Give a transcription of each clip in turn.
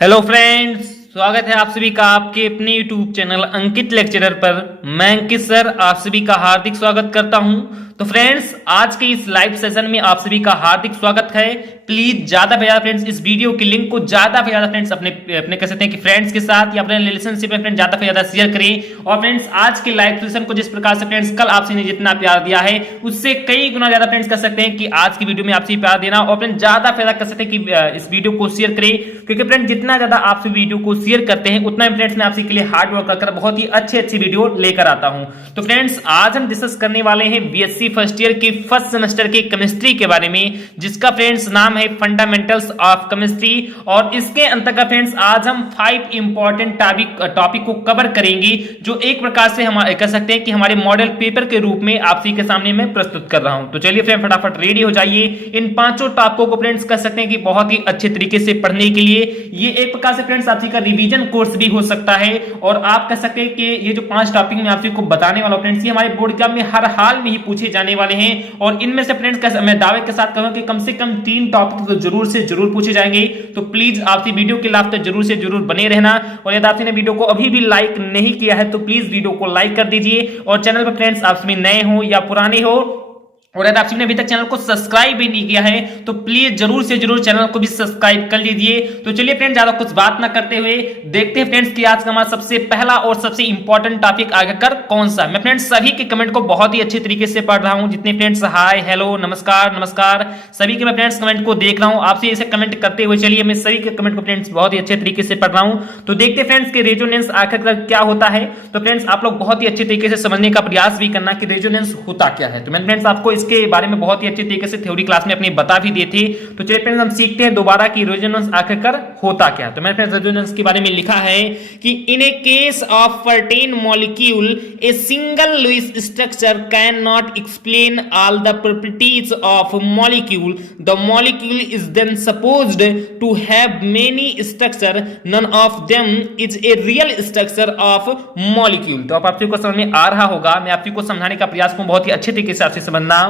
Hello friends, स्वागत है आप सभी का आपके अपने यूट्यूब चैनल अंकित लेक्चरर पर। मैं अंकित सर आप सभी का हार्दिक स्वागत करता हूं। तो फ्रेंड्स, आज के इस लाइव सेशन में आप सभी का हार्दिक स्वागत है। प्लीज ज्यादा से ज्यादा फ्रेंड्स इस वीडियो की लिंक को ज्यादा से ज्यादा फ्रेंड्स अपने अपने कह सकते हैं कि फ्रेंड्स के साथ या अपने रिलेशनशिप में फ्रेंड्स ज्यादा से ज्यादा शेयर करें। और फ्रेंड्स, आज के लाइव सेशन को जिस प्रकार से फ्रेंड्स कल आपसे ने जितना प्यार दिया है उससे कई गुना ज्यादा फ्रेंड्स कह सकते हैं कि आज की वीडियो में आपसे प्यार देना और फ्रेंड्स ज्यादा से ज्यादा कह सकते हैं कि इस वीडियो को शेयर करें, क्योंकि फ्रेंड्स जितना ज्यादा आप वीडियो को शेयर करते हैं उतना फ्रेंड्स मैं आपसे के लिए हार्ड वर्क कर बहुत ही अच्छी वीडियो लेकर आता हूं। तो फ्रेंड्स, आज हम डिस्कस करने वाले हैं बीएससी फर्स्ट ईयर की फर्स्ट सेमेस्टर की केमिस्ट्री के बारे में, जिसका फ्रेंड्स नाम है फंडामेंटल्स ऑफ केमिस्ट्री। और इसके अंतर्गत फ्रेंड्स आज हम 5 इंपॉर्टेंट टॉपिक को कवर करेंगे, जो एक प्रकार से हम कह सकते हैं कि हमारे मॉडल पेपर के रूप में आप सभी के सामने मैं प्रस्तुत कर रहा हूं। तो चलिए फ्रेंड फटाफट रेडी हो जाइए। इन पांचों टॉपिकों को फ्रेंड्स कह सकते हैं कि बहुत ही अच्छे तरीके से पढ़ने के लिए ये एक प्रकार से फ्रेंड्स आप सभी का रिवीजन कोर्स भी हो सकता है। और आप कह सकते हैं कि ये जो 5 टॉपिक मैं आप सभी को बताने वाला हूं फ्रेंड्स, ये हमारे बोर्ड एग्जाम में हर हाल में ही पूछे जाने वाले हैं। और इनमें से फ्रेंड्स मैं दावे के साथ कहूंगा कि कम से कम 3 टॉपिक तो जरूर से जरूर पूछे जाएंगे। तो प्लीज आपसे वीडियो के लास्ट तक जरूर से जरूर बने रहना। और यदि आपने वीडियो को अभी भी लाइक नहीं किया है तो प्लीज वीडियो को लाइक कर दीजिए। और चैनल पर फ्रेंड्स आप सभी नए हो या पुराने हो और यदि आपने अभी तक चैनल को सब्सक्राइब भी नहीं किया है तो प्लीज जरूर से जरूर चैनल को भी सब्सक्राइब कर लीजिए। तो चलिए फ्रेंड्स, ज्यादा कुछ बात ना करते हुए देखते हैं फ्रेंड्स कि आज का हमारा सबसे पहला और सबसे इंपॉर्टेंट टॉपिक आगे कर कौन सा। मैं फ्रेंड्स सभी के कमेंट को बहुत ही अच्छे तरीके से पढ़ रहा हूं। जितने फ्रेंड्स हाय, हेलो, नमस्कार नमस्कार सभी के मैं फ्रेंड्स कमेंट को देख रहा हूं। आपसे ऐसे कमेंट करते हुए चलिए मैं सभी के कमेंट को फ्रेंड्स बहुत ही अच्छे तरीके से पढ़ रहा हूं। तो देखते फ्रेंड्स कि रेजोनेंस आखिर क्या होता है। तो फ्रेंड्स आप लोग बहुत ही अच्छे तरीके से समझने का प्रयास भी करना कि रेजोनेंस होता क्या है। तो मैं फ्रेंड्स आपको इसके बारे में बहुत अच्छे तरीके से थ्योरी क्लास में अपनी बता भी दिए थे। तो चलिए फ्रेंड्स हम सीखते हैं दोबारा कि रेजोनेंस आखिरकार होता क्या। तो मैंने फ्रेंड्स रेजोनेंस के बारे में लिखा है कि in a case of certain molecule a single Lewis structure can not explain all the properties of molecule. The molecule is then supposed to have many structure, none of them is a real structure of molecule. तो आप सबको समझ में आ रहा होगा, मैं आप सबको समझाने का प्रयास करूं बहुत ही अच्छे तरीके से आपसे समझना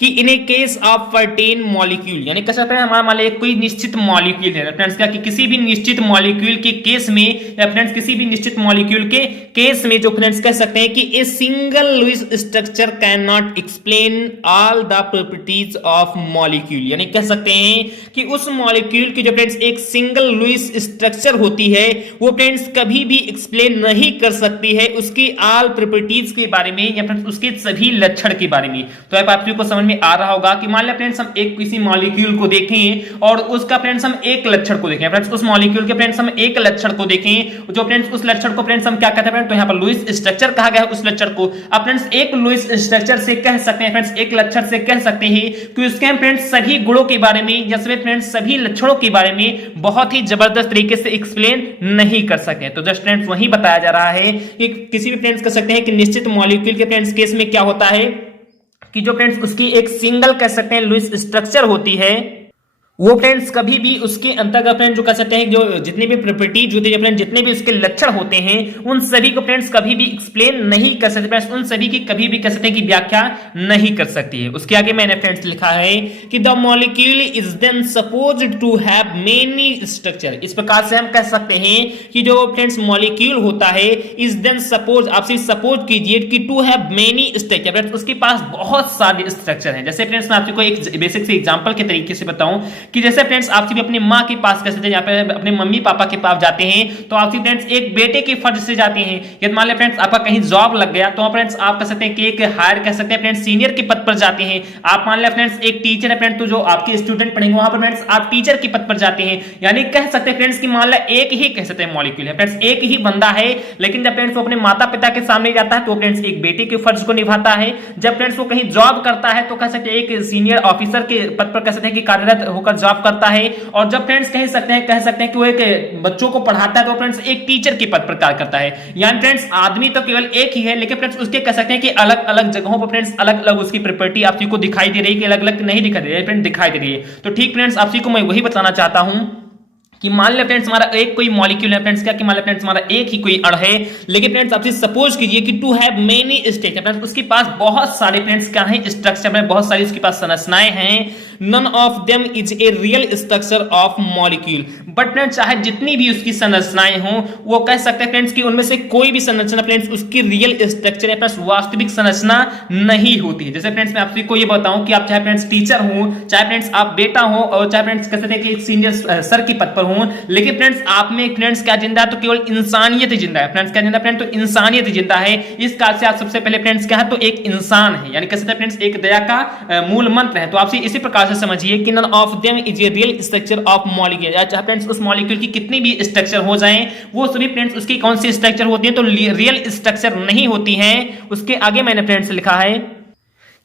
कि in a case of certain molecule, यानी कह सकते हैं हमारा मान लीजिए कोई निश्चित मॉलिक्यूल है फ्रेंड्स, क्या कि किसी भी निश्चित मॉलिक्यूल के केस में या फ्रेंड्स किसी भी निश्चित मॉलिक्यूल के केस में जो फ्रेंड्स कह सकते हैं कि a single Lewis structure can not explain all the properties of molecule, यानी कह सकते हैं कि उस मॉलिक्यूल की जो फ्रेंड्स एक सिंगल लुईस स्ट्रक्चर होती है वो फ्रेंड्स कभी भी एक्सप्लेन नहीं कर सकती है उसकी ऑल प्रॉपर्टीज के बारे में या फ्रेंड्स उसके सभी लक्षण के बारे में। तो आप सबको समझ में आ रहा होगा कि मान लिया फ्रेंड्स हम एक किसी मॉलिक्यूल को देखें और उसका फ्रेंड्स हम एक लक्षण को देखें, फ्रेंड्स उस मॉलिक्यूल के फ्रेंड्स हम एक लक्षण को देखें, जो फ्रेंड्स उस लक्षण को फ्रेंड्स हम क्या कहते हैं फ्रेंड्स, तो यहां पर लुईस स्ट्रक्चर कहा गया है उस लक्षण को। अब फ्रेंड्स एक लुईस स्ट्रक्चर से कह सकते हैं फ्रेंड्स, एक लक्षण से कह सकते हैं कि उसके हम फ्रेंड्स सभी गुणों के बारे में या सभी फ्रेंड्स सभी लक्षणों के बारे में बहुत ही जबरदस्त तरीके से एक्सप्लेन नहीं कर सकते। तो जस्ट फ्रेंड्स वही बताया जा रहा है कि किसी भी फ्रेंड्स कह सकते हैं कि निश्चित मॉलिक्यूल के फ्रेंड्स केस में क्या होता है कि जो फ्रेंड्स उसकी एक सिंगल कह सकते हैं लुईस स्ट्रक्चर होती है वो फ्रेंड्स कभी भी उसके अंतर्गत फ्रेंड्स जो कह सकते हैं जो जितनी भी प्रॉपर्टीज होती है फ्रेंड्स जितने भी उसके लक्षण होते हैं उन सभी को फ्रेंड्स कभी भी एक्सप्लेन नहीं कर सकते फ्रेंड्स, उन सभी की कभी भी कह सकते हैं कि व्याख्या नहीं कर सकती है। उसके आगे मैंने फ्रेंड्स लिखा है कि the molecule is then supposed to have many structure. इस प्रकार से हम कह सकते हैं कि जो फ्रेंड्स मॉलिक्यूल होता है इज देन सपोज, आप सिर्फ सपोज कीजिए कि to have many structure, friends उसके पास बहुत सारे स्ट्रक्चर हैं। जैसे फ्रेंड्स मैं आपको एक बेसिक से एग्जांपल के तरीके से बताऊं कि जैसे फ्रेंड्स आप भी अपनी मां के पास कैसे यहाँ पे अपने मम्मी पापा के पास जाते हैं तो आप फ्रेंड्स एक बेटे के फर्ज से जाते हैं। यदि मान लें फ्रेंड्स आपका कहीं जॉब लग गया तो फ्रेंड्स आप कह सकते हैं कि एक हायर कह सकते हैं फ्रेंड्स सीनियर के पद पर जाते हैं। आप मान लें फ्रेंड्स एक टीचर है फ्रेंड्स, तो जो आपके स्टूडेंट पढ़ेंगे वहां पर फ्रेंड्स आप टीचर के पद पर जाते हैं। यानी कह सकते हैं फ्रेंड्स कि मान लें एक ही कह सकते हैं मॉलिक्यूल है फ्रेंड्स, एक ही बंदा है, लेकिन जब फ्रेंड्स वो अपने माता पिता के सामने जाता है तो फ्रेंड्स एक बेटे के फर्ज को निभाता है। जब फ्रेंड्स वो कहीं जॉब करता है तो कह सकते हैं एक सीनियर ऑफिसर के पद पर कह सकते हैं कि कार्यरत होकर जॉब करता है। और जब फ्रेंड्स कह सकते हैं कि वो एक बच्चों को पढ़ाता है तो फ्रेंड्स एक टीचर के पद पर कार्य करता है। यानी फ्रेंड्स आदमी तो केवल एक ही है, लेकिन फ्रेंड्स उसके कह सकते हैं कि अलग अलग जगहों पर फ्रेंड्स अलग अलग उसकी प्रॉपर्टी आप सभी को दिखाई दे रही है कि अलग अलग नहीं दिखाई दे रही है, फ्रेंड्स दिखाई दे रही है। तो ठीक फ्रेंड्स आप सभी को मैं वही बताना चाहता हूं कि मान ले फ्रेंड्स हमारा एक कोई मॉलिक्यूल है फ्रेंड्स, क्या कि मान ले फ्रेंड्स हमारा एक ही कोई अण है, लेकिन फ्रेंड्स आप सपोज कीजिए कि to have many structure, friends उसके पास बहुत सारे फ्रेंड्स क्या है स्ट्रक्चर में, बहुत सारी उसके पास संरचनाएं हैं। None of them is a real structure of molecule. But friends चाहे जितनी भी उसकी संरचनाएं हों, वो कह सकते हैं फ्रेंड्स कि उनमें से कोई भी संरचना फ्रेंड्स उसकी रियल स्ट्रक्चर या फ्रेंड्स वास्तविक संरचना नहीं होती है। जैसे फ्रेंड्स मैं आप सभी को ये बताऊं कि आप चाहे फ्रेंड्स टीचर हो, चाहे फ्रेंड्स आप बेटा हो, और चाहे फ्रेंड्स कह सकते हैं कि एक सीनियर सर की पद पर हो, लेकिन फ्रेंड्स आप में फ्रेंड्स क्या जिंदा है? तो केवल इंसानियत ही जिंदा है। फ्रेंड्स क्या जिंदा है? फ्रेंड्स तो इंसानियत ही जिंदा है। इस काल से आप सबसे पहले फ्रेंड्स क्या है? तो एक इंसान है, यानी कह सकते हैं फ्रेंड्स एक दया का मूल मंत्र है। तो आपसे इसी प्रकार से समझिए कि none of them is a real structure of molecule, या चाहे फ्रेंड्स उस मॉलिक्यूल की कितनी भी स्ट्रक्चर हो जाएं, वो सभी फ्रेंड्स उसकी कौन सी स्ट्रक्चर होती है? तो रियल स्ट्रक्चर नहीं होती है। उसके आगे मैंने फ्रेंड्स लिखा है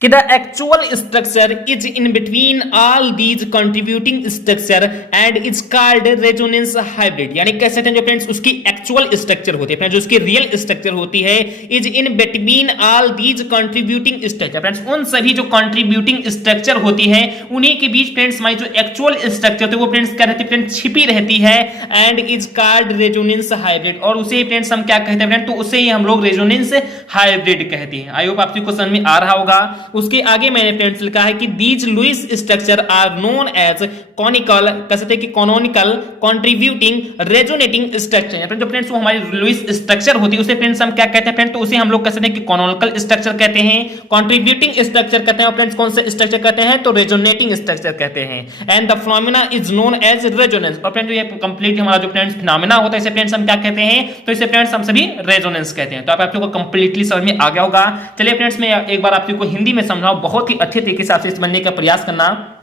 कि the actual structure is in between all these contributing structure and it's called resonance hybrid। यानी कह सकते हैं जो फ्रेंड्स उसकी एक्चुअल स्ट्रक्चर होती है, जो उसकी रियल स्ट्रक्चर होती है, is in between all these contributing structure. Friends उन सभी जो कंट्रीब्यूटिंग स्ट्रक्चर होती है उन्हीं के बीच फ्रेंड्स हमारी जो एक्चुअल स्ट्रक्चर होती है वो फ्रेंड्स क्या रहती है? फ्रेंड्स छिपी रहती है। And is called resonance hybrid, और उसे फ्रेंड्स हम क्या कहते हैं फ्रेंड्स? तो उसे ही हम लोग रेजोनेंस हाइब्रिड कहते हैं। आई होप आपको समझ में आ रहा होगा। उसके आगे मैंने फ्रेंड्स लिखा है कि these Lewis structure are known as canonical, कह सकते हैं कि कॉनोनिकल कंट्रीब्यूटिंग रेजोनेटिंग स्ट्रक्चर। जो फ्रेंड्स वो हमारी लुईस स्ट्रक्चर होती है उसे फ्रेंड्स हम क्या कहते हैं फ्रेंड्स? तो उसे हम लोग कह सकते हैं कि कॉनोनिकल स्ट्रक्चर कहते हैं, कंट्रीब्यूटिंग स्ट्रक्चर कहते हैं, और फ्रेंड्स कौन से स्ट्रक्चर कहते हैं? तो रेजोनेटिंग स्ट्रक्चर कहते हैं। And the phenomena is known as resonance, और फ्रेंड्स ये कंप्लीट हमारा जो फ्रेंड्स फिनोमेना होता है इसे फ्रेंड्स हम क्या कहते हैं? तो इसे फ्रेंड्स हम सभी रेजोनेंस कहते हैं। तो आप लोगों को कंप्लीटली समझ में आ गया होगा। चलिए फ्रेंड्स मैं एक बार आप लोगों को हिंदी में समझाऊं, बहुत ही अच्छे तरीके से आपसे समझने का प्रयास करना।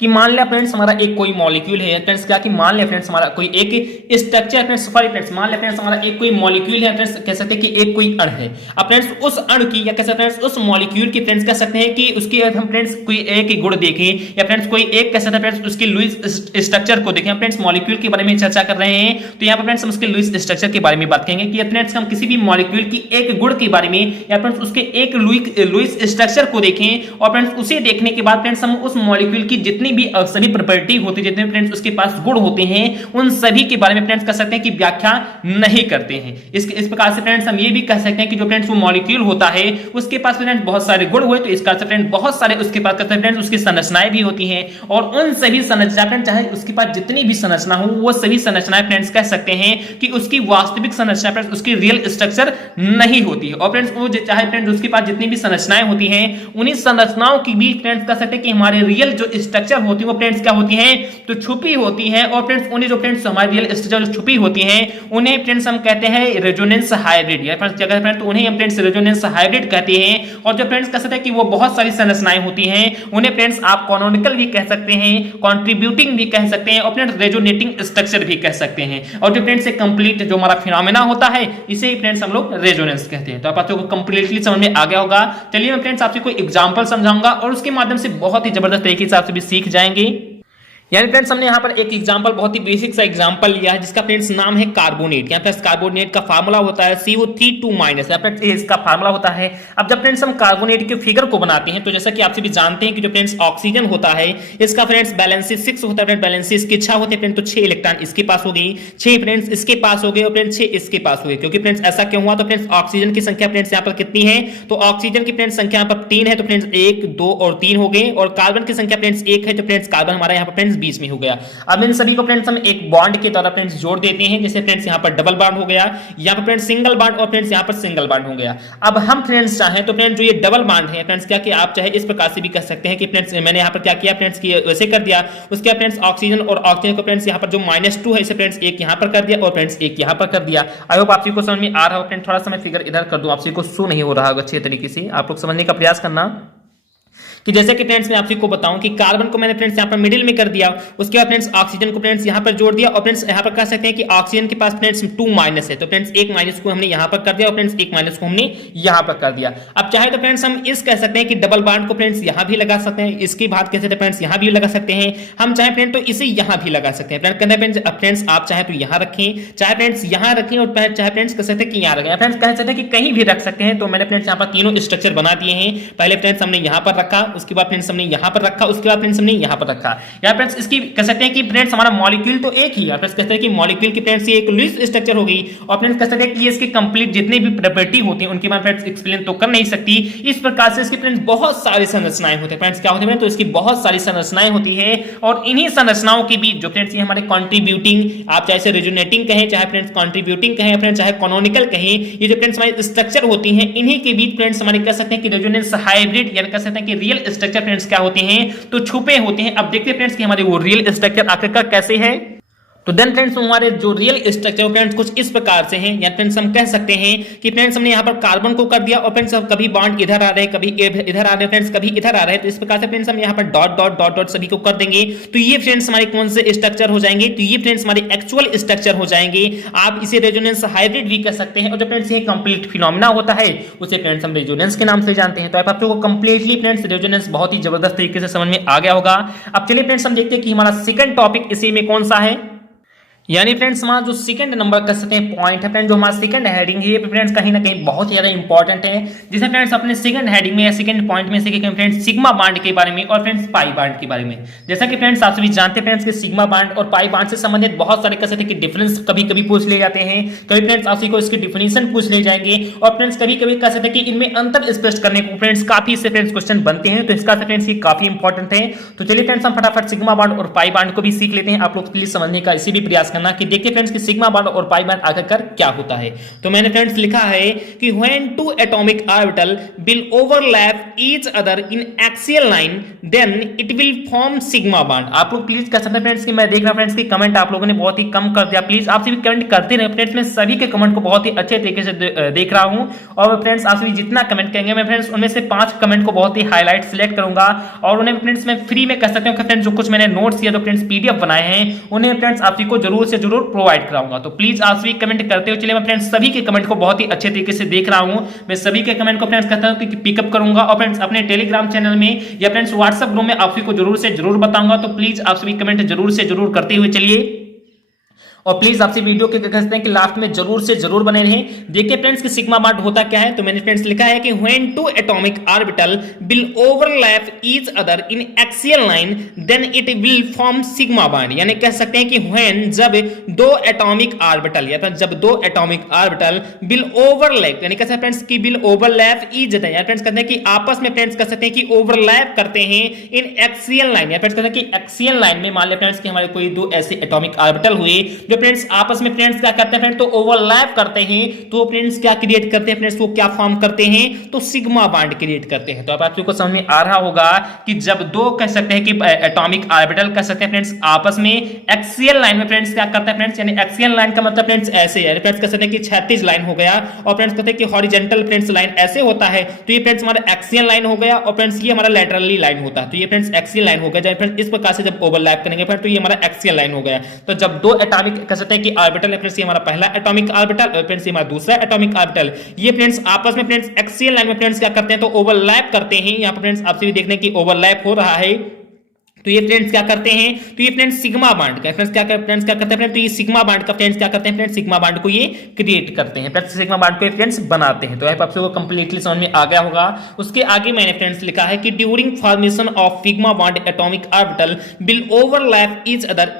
कि मान लिया फ्रेंड्स हमारा एक कोई मॉलिक्यूल है फ्रेंड्स, क्या कि मान लिया फ्रेंड्स हमारा कोई एक स्ट्रक्चर फ्रेंड्स, सॉरी फ्रेंड्स मान लिया फ्रेंड्स हमारा एक कोई मॉलिक्यूल है फ्रेंड्स, कह सकते हैं कि एक कोई अणु है। अब फ्रेंड्स उस अणु की या कह सकते हैं फ्रेंड्स उस मॉलिक्यूल की फ्रेंड्स कह सकते हैं कि उसकी हम फ्रेंड्स कोई एक गुण देखें, या फ्रेंड्स कोई एक कह सकते हैं फ्रेंड्स उसकी लुईस स्ट्रक्चर को देखें। फ्रेंड्स मॉलिक्यूल के बारे में चर्चा कर रहे हैं, तो यहाँ पर फ्रेंड्स हम उसके लुईस स्ट्रक्चर के बारे में बात करेंगे कि फ्रेंड्स हम किसी भी मॉलिक्यूल की एक गुण के बारे में या फ्रेंड्स उसके एक लुईस स्ट्रक्चर को देखें, और फ्रेंड्स उसे देखने के बाद फ्रेंड्स हम उस मॉलिक्यूल की जितनी भी सभी प्रॉपर्टी होती है, जितने फ्रेंड्स उसके पास गुण होते हैं, उन सभी के बारे में फ्रेंड्स कह सकते हैं कि व्याख्या नहीं करते हैं। इस प्रकार से फ्रेंड्स हम ये भी कह सकते हैं कि जो फ्रेंड्स वो मॉलिक्यूल होता है उसके पास फ्रेंड्स बहुत सारे गुण हुए, तो इस कारण से फ्रेंड्स बहुत सारे उसके पास कहते हैं फ्रेंड्स उसकी संरचनाएं भी होती हैं, और उन सभी संरचना फ्रेंड्स चाहे उसके पास जितनी भी संरचना हो वो सभी संरचनाएं फ्रेंड्स कह सकते हैं कि उसकी वास्तविक संरचना फ्रेंड्स उसकी रियल स्ट्रक्चर नहीं होती है। और फ्रेंड्स वो चाहे फ्रेंड्स उसके पास जितनी भी संरचनाएं होती हैं उन्हीं संरचनाओं की भी फ्रेंड्स कह सकते हैं कि हमारे रियल जो स्ट्रक्चर होती है वो फ्रेंड्स क्या होती है? तो छुपी होती है। और फ्रेंड्स उन्हें जो फ्रेंड्स हमारी रियल स्ट्रक्चर छुपी होती हैं उन्हें फ्रेंड्स हम कहते हैं रेजोनेंस हाइब्रिड, या फ्रेंड्स जगह फ्रेंड्स तो उन्हें हम फ्रेंड्स रेजोनेंस हाइब्रिड कहते हैं। और जो फ्रेंड्स कह सकते हैं कि वो बहुत सारी संरचनाएं होती हैं उन्हें फ्रेंड्स आप कॉनोनिकल भी कह सकते हैं, कंट्रीब्यूटिंग भी कह सकते हैं, और फ्रेंड्स रेजोनेटिंग स्ट्रक्चर भी कह सकते हैं। और जो फ्रेंड्स एक कंप्लीट जो हमारा फिनोमेना होता है इसे ही फ्रेंड्स हम लोग रेजोनेंस कहते हैं। तो आप आपको कंप्लीटली समझ में आ गया होगा। चलिए मैं फ्रेंड्स आपसे कोई एग्जांपल समझाऊंगा और उसके माध्यम से बहुत ही जबरदस्त तरीके से आप सभी सीख जाएंगे। यानी फ्रेंड्स हमने यहाँ पर एक एग्जांपल बहुत ही बेसिक सा एग्जांपल लिया है जिसका फ्रेंड्स नाम है कार्बोनेट। यहाँ पर कार्बोनेट का फार्मूला होता है CO3 इसका फार्मूला होता है। अब जब फ्रेंड्स हम कार्बोनेट के फिगर को बनाते हैं तो जैसा कि आप सभी जानते हैं कि जो फ्रेंड्स ऑक्सीजन होता है इसका फ्रेंड्स बैलेंस 6 होता है, बैलेंस इसकी 6 होते हैं फ्रेंड्स, तो 6 इलेक्ट्रॉन इसके पास हो गई, 6 फ्रेंड्स इसके पास हो गए और फ्रेंड्स 6 इसके पास हो गए। क्योंकि फ्रेंड्स ऐसा क्यों हुआ? तो फ्रेंड्स ऑक्सीजन की संख्या फ्रेंड्स यहाँ पर कितनी है? तो ऑक्सीजन की फ्रेंड्स संख्या यहाँ पर 3 है, तो फ्रेंड्स 1 2 और 3 हो गए, और कार्बन की संख्या फ्रेंड्स 1 है, तो फ्रेंड्स कार्बन हमारा यहाँ पर फ्रेंड्स 20 में हो गया। अब इन सभी को फ्रेंड्स हम एक बॉन्ड के द्वारा फ्रेंड्स जोड़ देते हैं, जैसे फ्रेंड्स यहां पर डबल बॉन्ड हो गया, यहां पर फ्रेंड्स सिंगल बॉन्ड और फ्रेंड्स यहां पर सिंगल बॉन्ड हो गया। अब हम फ्रेंड्स चाहें तो फ्रेंड्स जो ये डबल बॉन्ड है फ्रेंड्स क्या कि आप चाहे इस प्रकार से भी कह सकते हैं कि फ्रेंड्स मैंने यहां पर क्या किया फ्रेंड्स कि वैसे कर दिया, उसके बाद फ्रेंड्स ऑक्सीजन और ऑक्सीजन को फ्रेंड्स यहां पर जो -2 है इसे फ्रेंड्स एक यहां पर कर दिया और फ्रेंड्स एक यहां पर कर दिया। आई होप आप सभी को समझ में आ रहा हो। फ्रेंड्स थोड़ा सा मैं फिगर इधर कर दूं, आप सभी को शो नहीं हो रहा होगा अच्छे तरीके से, आप लोग समझने का प्रयास करना। कि जैसे कि फ्रेंड्स मैं आप को बताऊं कि कार्बन को मैंने फ्रेंड्स यहां पर मिडिल में कर दिया, उसके बाद फ्रेंड्स ऑक्सीजन को फ्रेंड्स यहां पर जोड़ दिया, और फ्रेंड्स यहां पर कह सकते हैं कि ऑक्सीजन के पास फ्रेंड्स 2 माइनस है, तो फ्रेंड्स एक माइनस को हमने यहां पर कर दिया और फ्रेंड्स एक माइनस को हमने यहां पर कर दिया। अब चाहे तो फ्रेंड्स हम इस कह सकते हैं कि डबल बॉन्ड को फ्रेंड्स यहां भी लगा सकते हैं, इसकी बात कहते हैं फ्रेंड्स यहां भी लगा सकते हैं, हम चाहे फ्रेंड तो इसे यहां भी लगा सकते हैं। फ्रेंड्स आप चाहे तो यहां रखें, चाहे फ्रेंड्स यहां रखें, और चाहे फ्रेंड्स कह सकते हैं कि यहां रखें, फ्रेंड्स कह सकते हैं कि कहीं भी रख सकते हैं। तो मैंने फ्रेंड्स यहां पर तीनों स्ट्रक्चर बना दिए हैं। पहले फ्रेंड्स हमने यहां पर रखा, उसके बाद फ्रेंड्स हमने यहाँ पर रखा, उसके बाद फ्रेंड्स हमने यहाँ पर रखा। यहाँ फ्रेंड्स इसकी कह सकते हैं कि फ्रेंड्स हमारा मॉलिक्यूल तो एक ही है, फ्रेंड्स कहते हैं कि मॉलिक्यूल की फ्रेंड्स ये एक लुईस स्ट्रक्चर हो गई, और फ्रेंड्स कह सकते हैं कि ये इसकी कंप्लीट जितनी भी प्रॉपर्टी होती है उनके बारे में फ्रेंड्स एक्सप्लेन तो कर नहीं सकती। इस प्रकार से इसकी फ्रेंड्स बहुत सारी संरचनाएं होती है फ्रेंड्स, क्या होती है तो इसकी बहुत सारी संरचनाएं होती है, और इन्हीं संरचनाओं के बीच जो फ्रेंड्स ये हमारे कॉन्ट्रीब्यूटिंग, आप चाहे रेजोनेटिंग कहें, चाहे फ्रेंड्स कॉन्ट्रीब्यूटिंग कहें, फ्रेंड्स चाहे कॉनोनिकल कहें, ये जो फ्रेंड्स हमारी स्ट्रक्चर होती हैं इन्हीं के बीच फ्रेंड्स हमारे कह सकते हैं कि रेजोनेंस हाइब्रिड, यानी कह सकते हैं कि रियल स्ट्रक्चर फ्रेंड्स क्या होते हैं तो छुपे होते हैं। अब देखते हैं फ्रेंड्स कि हमारे वो रियल स्ट्रक्चर आखिरकार कैसे है। तो देन फ्रेंड्स हमारे जो रियल स्ट्रक्चर फ्रेंड्स कुछ इस प्रकार से हैं, या फ्रेंड्स हम कह सकते हैं कि फ्रेंड्स हमने यहाँ पर कार्बन को कर दिया, और फ्रेंड्स कभी बॉन्ड इधर आ रहे हैं, कभी इधर आ रहे हैं फ्रेंड्स, कभी इधर आ रहे हैं, तो इस प्रकार से फ्रेंड्स हम यहाँ पर डॉट डॉट डॉट डॉट सभी को कर देंगे, तो ये फ्रेंड्स हमारे कौन से स्ट्रक्चर हो जाएंगे, तो ये फ्रेंड्स हमारे एक्चुअल स्ट्रक्चर हो जाएंगे। आप इसे रेजोनेंस हाइब्रिड भी कह सकते हैं, और जो फ्रेंड्स ये कंप्लीट फिनोमेना होता है उसे फ्रेंड्स हम रेजोनेंस के नाम से जानते हैं। तो आप लोगों को कंप्लीटली फ्रेंड्स रेजोनेंस बहुत ही जबरदस्त तरीके से समझ में आ गया होगा। अब चलिए फ्रेंड्स हम देखते हैं कि हमारा सेकंड टॉपिक इसी में कौन सा है, यानी फ्रेंड्स हमारा जो सेकंड नंबर कर सकते हैं पॉइंट है फ्रेंड्स, जो हमारा सेकंड हेडिंग है ये फ्रेंड्स कहीं ना कहीं बहुत ज्यादा इंपॉर्टेंट है, जिसे फ्रेंड्स अपने सेकंड हेडिंग में या सेकंड पॉइंट में सीखेंगे फ्रेंड्स सिग्मा बॉन्ड के बारे में और फ्रेंड्स पाई बॉन्ड के बारे में। जैसा कि फ्रेंड्स आप सभी जानते हैं फ्रेंड्स कि सिग्मा बॉन्ड और पाई बॉन्ड से संबंधित बहुत सारे कह सकते हैं कि डिफरेंस कभी कभी पूछ ले जाते हैं, कभी फ्रेंड्स आप सभी को इसकी डिफिनेशन पूछ ले जाएंगे, और फ्रेंड्स कभी कभी कह सकते हैं कि इनमें अंतर स्पष्ट करने को फ्रेंड्स काफी से फ्रेंड्स क्वेश्चन बनते हैं, तो इसका फ्रेंड्स ये काफी इंपॉर्टेंट है। तो चलिए फ्रेंड्स हम फटाफट सिग्मा बॉन्ड और पाई बॉन्ड को भी सीख लेते हैं। आप लोग प्लीज समझने का इसी भी प्रयास करना कि देखिए फ्रेंड्स कि सिग्मा बॉन्ड और पाई बॉन्ड आखिरकार क्या होता है। तो मैंने फ्रेंड्स लिखा है कि when two atomic orbital will overlap each other in axial line then it will form sigma bond। आप लोग प्लीज कर सकते हैं फ्रेंड्स कि मैं देख रहा हूं फ्रेंड्स कि कमेंट आप लोगों ने बहुत ही कम कर दिया, प्लीज आप सभी कमेंट करते रहे फ्रेंड्स, मैं सभी के कमेंट को बहुत ही अच्छे तरीके से देख रहा हूं, और फ्रेंड्स आप सभी जितना कमेंट करेंगे मैं फ्रेंड्स उनमें से 5 कमेंट को बहुत ही हाईलाइट सिलेक्ट करूंगा, और उन्हें फ्रेंड्स मैं फ्री में कर सकता हूं कि फ्रेंड्स जो कुछ मैंने नोट्स या जो फ्रेंड्स पीडीएफ बनाए हैं उन्हें फ्रेंड्स आप सभी को जरूर से जरूर प्रोवाइड कराऊंगा। तो प्लीज आप सभी कमेंट करते हो, चलिए मैं फ्रेंड्स सभी के कमेंट को बहुत ही अच्छे तरीके से देख रहा हूं, मैं सभी के कमेंट को फ्रेंड्स कहता हूं कि पिकअप करूंगा, और फ्रेंड्स अपने टेलीग्राम चैनल में या फ्रेंड्स व्हाट्सएप ग्रुप में आप सभी को जरूर से जरूर बताऊंगा। तो प्लीज आप सभी कमेंट जरूर से जरूर करते हुए चलिए, और प्लीज आपसे वीडियो के कहते हैं कि लास्ट में जरूर से जरूर बने रहें। देखिए फ्रेंड्स कि सिग्मा बॉन्ड होता क्या है, तो मैंने फ्रेंड्स लिखा है कि when two atomic orbital will overlap each other in axial line then it will form sigma bond। यानी कह सकते हैं कि when जब दो एटॉमिक ऑर्बिटल या जब दो एटॉमिक ऑर्बिटल will overlap, यानी कह सकते हैं फ्रेंड्स कि will overlap each other, यानी फ्रेंड्स कहते हैं कि आपस में फ्रेंड्स कह सकते हैं कि ओवरलैप करते हैं इन एक्सियल लाइन, या फ्रेंड्स कहते हैं कि एक्सियल लाइन में मान ले फ्रेंड्स कि हमारे कोई दो ऐसे एटॉमिक ऑर्बिटल हुए जो फ्रेंड्स आपस में फ्रेंड्स क्या करते हैं फ्रेंड्स तो ओवरलैप करते हैं, तो फ्रेंड्स क्या क्रिएट करते हैं फ्रेंड्स वो क्या फॉर्म करते हैं तो सिग्मा बॉन्ड क्रिएट करते हैं। तो अब आप लोगों को समझ में आ रहा होगा कि जब दो कह सकते हैं कि एटॉमिक ऑर्बिटल कह सकते हैं फ्रेंड्स आपस में एक्सियल लाइन में फ्रेंड्स क्या करते हैं फ्रेंड्स, यानी एक्सियल लाइन का मतलब फ्रेंड्स ऐसे है, फ्रेंड्स कह सकते हैं कि क्षैतिज लाइन हो गया, और फ्रेंड्स कहते हैं कि हॉरिजॉन्टल फ्रेंड्स लाइन ऐसे होता है, तो ये फ्रेंड्स हमारा एक्सियल लाइन हो गया, और फ्रेंड्स ये हमारा लैटरली लाइन होता है, तो ये फ्रेंड्स एक्सियल लाइन हो गया। जब फ्रेंड्स इस प्रकार से जब ओवरलैप करेंगे फ्रेंड्स तो ये हमारा एक्सियल लाइन हो गया। तो जब दो एटॉमिक कह सकते हैं कि ऑर्बिटल है फ्रेंड्स, ये हमारा पहला एटॉमिक ऑर्बिटल और फ्रेंड्स ये हमारा दूसरा एटॉमिक ऑर्बिटल, ये फ्रेंड्स आपस में फ्रेंड्स एक्सियल लाइन में फ्रेंड्स क्या करते हैं तो ओवरलैप करते हैं। यहां पर फ्रेंड्स आपसे भी देखने की ओवरलैप हो रहा है, तो ये फ्रेंड्स क्या करते हैं तो ये फ्रेंड्स सिग्मा बॉन्ड का फ्रेंड्स क्या करते हैं फ्रेंड्स, तो ये सिग्मा बॉन्ड का फ्रेंड्स क्या करते हैं फ्रेंड्स सिग्मा बॉन्ड को ये क्रिएट करते हैं, फ्रेंड्स सिग्मा बॉन्ड को फ्रेंड्स बनाते हैं। तो आप सबको कंप्लीटली समझ में आ गया होगा। उसके आगे मैंने फ्रेंड्स लिखा है कि during formation of sigma bond atomic orbital will overlap each other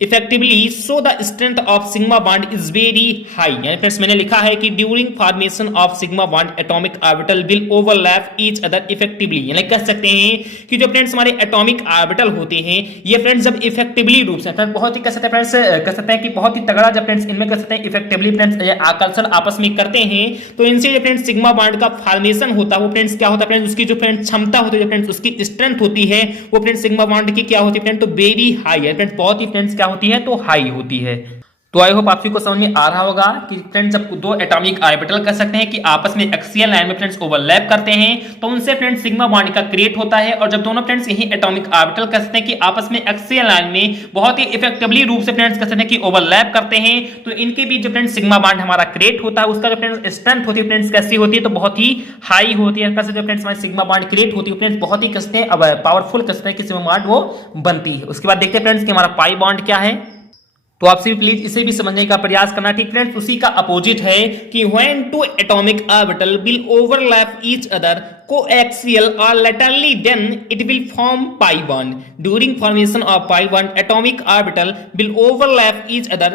effectively so the strength of sigma bond is very high. यानी फ्रेंड्स मैंने लिखा है कि during formation of sigma bond atomic orbital will overlap each other effectively, यानी कह सकते हैं कि जो फ्रेंड्स हमारे एटॉमिक ऑर्बिटल होते हैं ये फ्रेंड्स जब इफेक्टिवली रूप से बहुत ही कह सकते हैं फ्रेंड्स कह सकते हैं कि बहुत ही तगड़ा जब फ्रेंड्स इनमें कह सकते हैं इफेक्टिवली फ्रेंड्स आकर्षण आपस में करते हैं, तो इनसे जो फ्रेंड्स सिग्मा बॉन्ड का फॉर्मेशन होता है वो फ्रेंड्स क्या होता है फ्रेंड्स उसकी जो फ्रेंड्स क्षमता होती है, फ्रेंड्स उसकी स्ट्रेंथ होती है वो फ्रेंड्स सिग्मा बॉन्ड की क्या होती है फ्रेंड्स तो वेरी हाई है, फ्रेंड्स बहुत ही फ्रेंड्स क्या होती है तो हाई होती है। तो आई होप आप सभी को समझ में आ रहा होगा कि फ्रेंड्स जब दो एटॉमिक ऑर्बिटल कर सकते हैं कि आपस में एक्सियल लाइन में फ्रेंड्स ओवरलैप करते हैं तो उनसे फ्रेंड्स सिग्मा बॉन्ड का क्रिएट होता है, और जब दोनों फ्रेंड्स यही एटॉमिक ऑर्बिटल कर सकते हैं कि आपस में एक्सियल लाइन में बहुत ही इफेक्टिवली रूप से फ्रेंड्स कर सकते हैं कि ओवरलैप करते हैं, तो इनके बीच जो फ्रेंड्स सिग्मा बॉन्ड हमारा क्रिएट होता है उसका जो फ्रेंड्स स्ट्रेंथ होती है फ्रेंड्स कैसी होती है तो बहुत ही हाई होती है। कैसे जो फ्रेंड्स हमारी सिग्मा बॉन्ड क्रिएट होती है फ्रेंड्स बहुत ही कहते हैं अब पावरफुल कहते हैं कि सिग्मा बॉन्ड वो बनती है। उसके बाद देखते हैं फ्रेंड्स कि हमारा पाई बॉन्ड क्या है, तो आप सभी प्लीज इसे भी समझने का प्रयास करना। ठीक फ्रेंड्स उसी का अपोजिट है कि when two atomic orbital will overlap each other coaxial or laterally, then it will form pi bond. During formation of pi bond, atomic orbital will overlap each other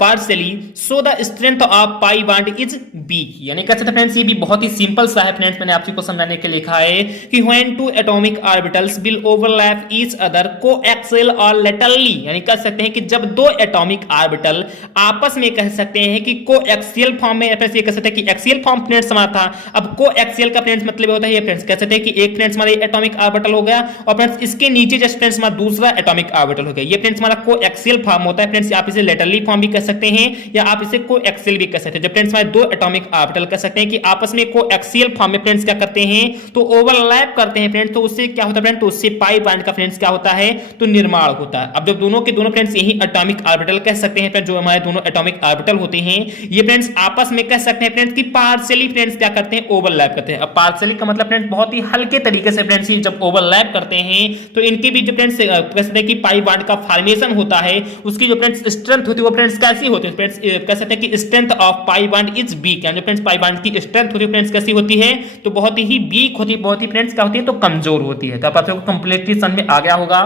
partially, so the strength of pi bond is weak. यानी कह सकते हैं friends, ये भी बहुत ही simple सा है friends, मैंने आपको समझाने के लिए लिखा है कि when two atomic orbitals will overlap each other coaxial or laterally, यानी कह सकते हैं कि जब दो एटॉमिक ऑर्बिटल आपस में कह सकते हैं कि कोएक्सियल फॉर्म में, फ्रेंड्स ये कह सकते हैं कि एक्सियल फॉर्म फ्रेंड्स हमारा था, अब कोएक्सियल का फ्रेंड्स मतलब होता है ये फ्रेंड्स कह सकते हैं कि एक फ्रेंड्स हमारा एटॉमिक ऑर्बिटल हो गया और फ्रेंड्स इसके नीचे जस्ट फ्रेंड्स हमारा दूसरा एटॉमिक ऑर्बिटल हो गया, ये फ्रेंड्स हमारा कोएक्सियल फॉर्म होता है फ्रेंड्स। आप इसे लेटरली फॉर्म भी कह सकते हैं या आप इसे कोएक्सियल भी कह सकते हैं। जब फ्रेंड्स हमारे दो एटॉमिक ऑर्बिटल कह सकते हैं कि आपस में कोएक्सियल फॉर्म में फ्रेंड्स क्या करते हैं, तो ओवरलैप करते हैं फ्रेंड्स, तो उससे क्या होता है फ्रेंड्स, तो उससे पाई बॉन्ड का फ्रेंड्स क्या होता है, तो निर्माण होता है। अब जब दोनों के दोनों फ्रेंड्स यही एटॉमिक ऑर्बिटल कह सकते हैं फ्रेंड्स, जो हमारे दोनों एटॉमिक ऑर्बिटल होते हैं ये फ्रेंड्स आपस में कह सकते हैं फ्रेंड्स कि पार्शियली फ्रेंड्स क्या करते हैं, ओवरलैप करते हैं। अब पार्शियली का मतलब फ्रेंड्स बहुत ही हल्के तरीके से फ्रेंड्स जब ओवरलैप करते हैं तो इनके बीच जो फ्रेंड्स कह सकते हैं कि पाई बॉन्ड का फॉर्मेशन होता है, उसकी जो फ्रेंड्स स्ट्रेंथ होती है वो फ्रेंड्स कैसी होती है फ्रेंड्स, कह सकते हैं कि strength of pi bond is weak, यानी फ्रेंड्स पाई बॉन्ड की स्ट्रेंथ होती है फ्रेंड्स कैसी होती है, तो बहुत ही वीक होती है, बहुत ही फ्रेंड्स क्या होती है, तो कमजोर होती है। तो आप सबको कंप्लीटली समझ में आ गया होगा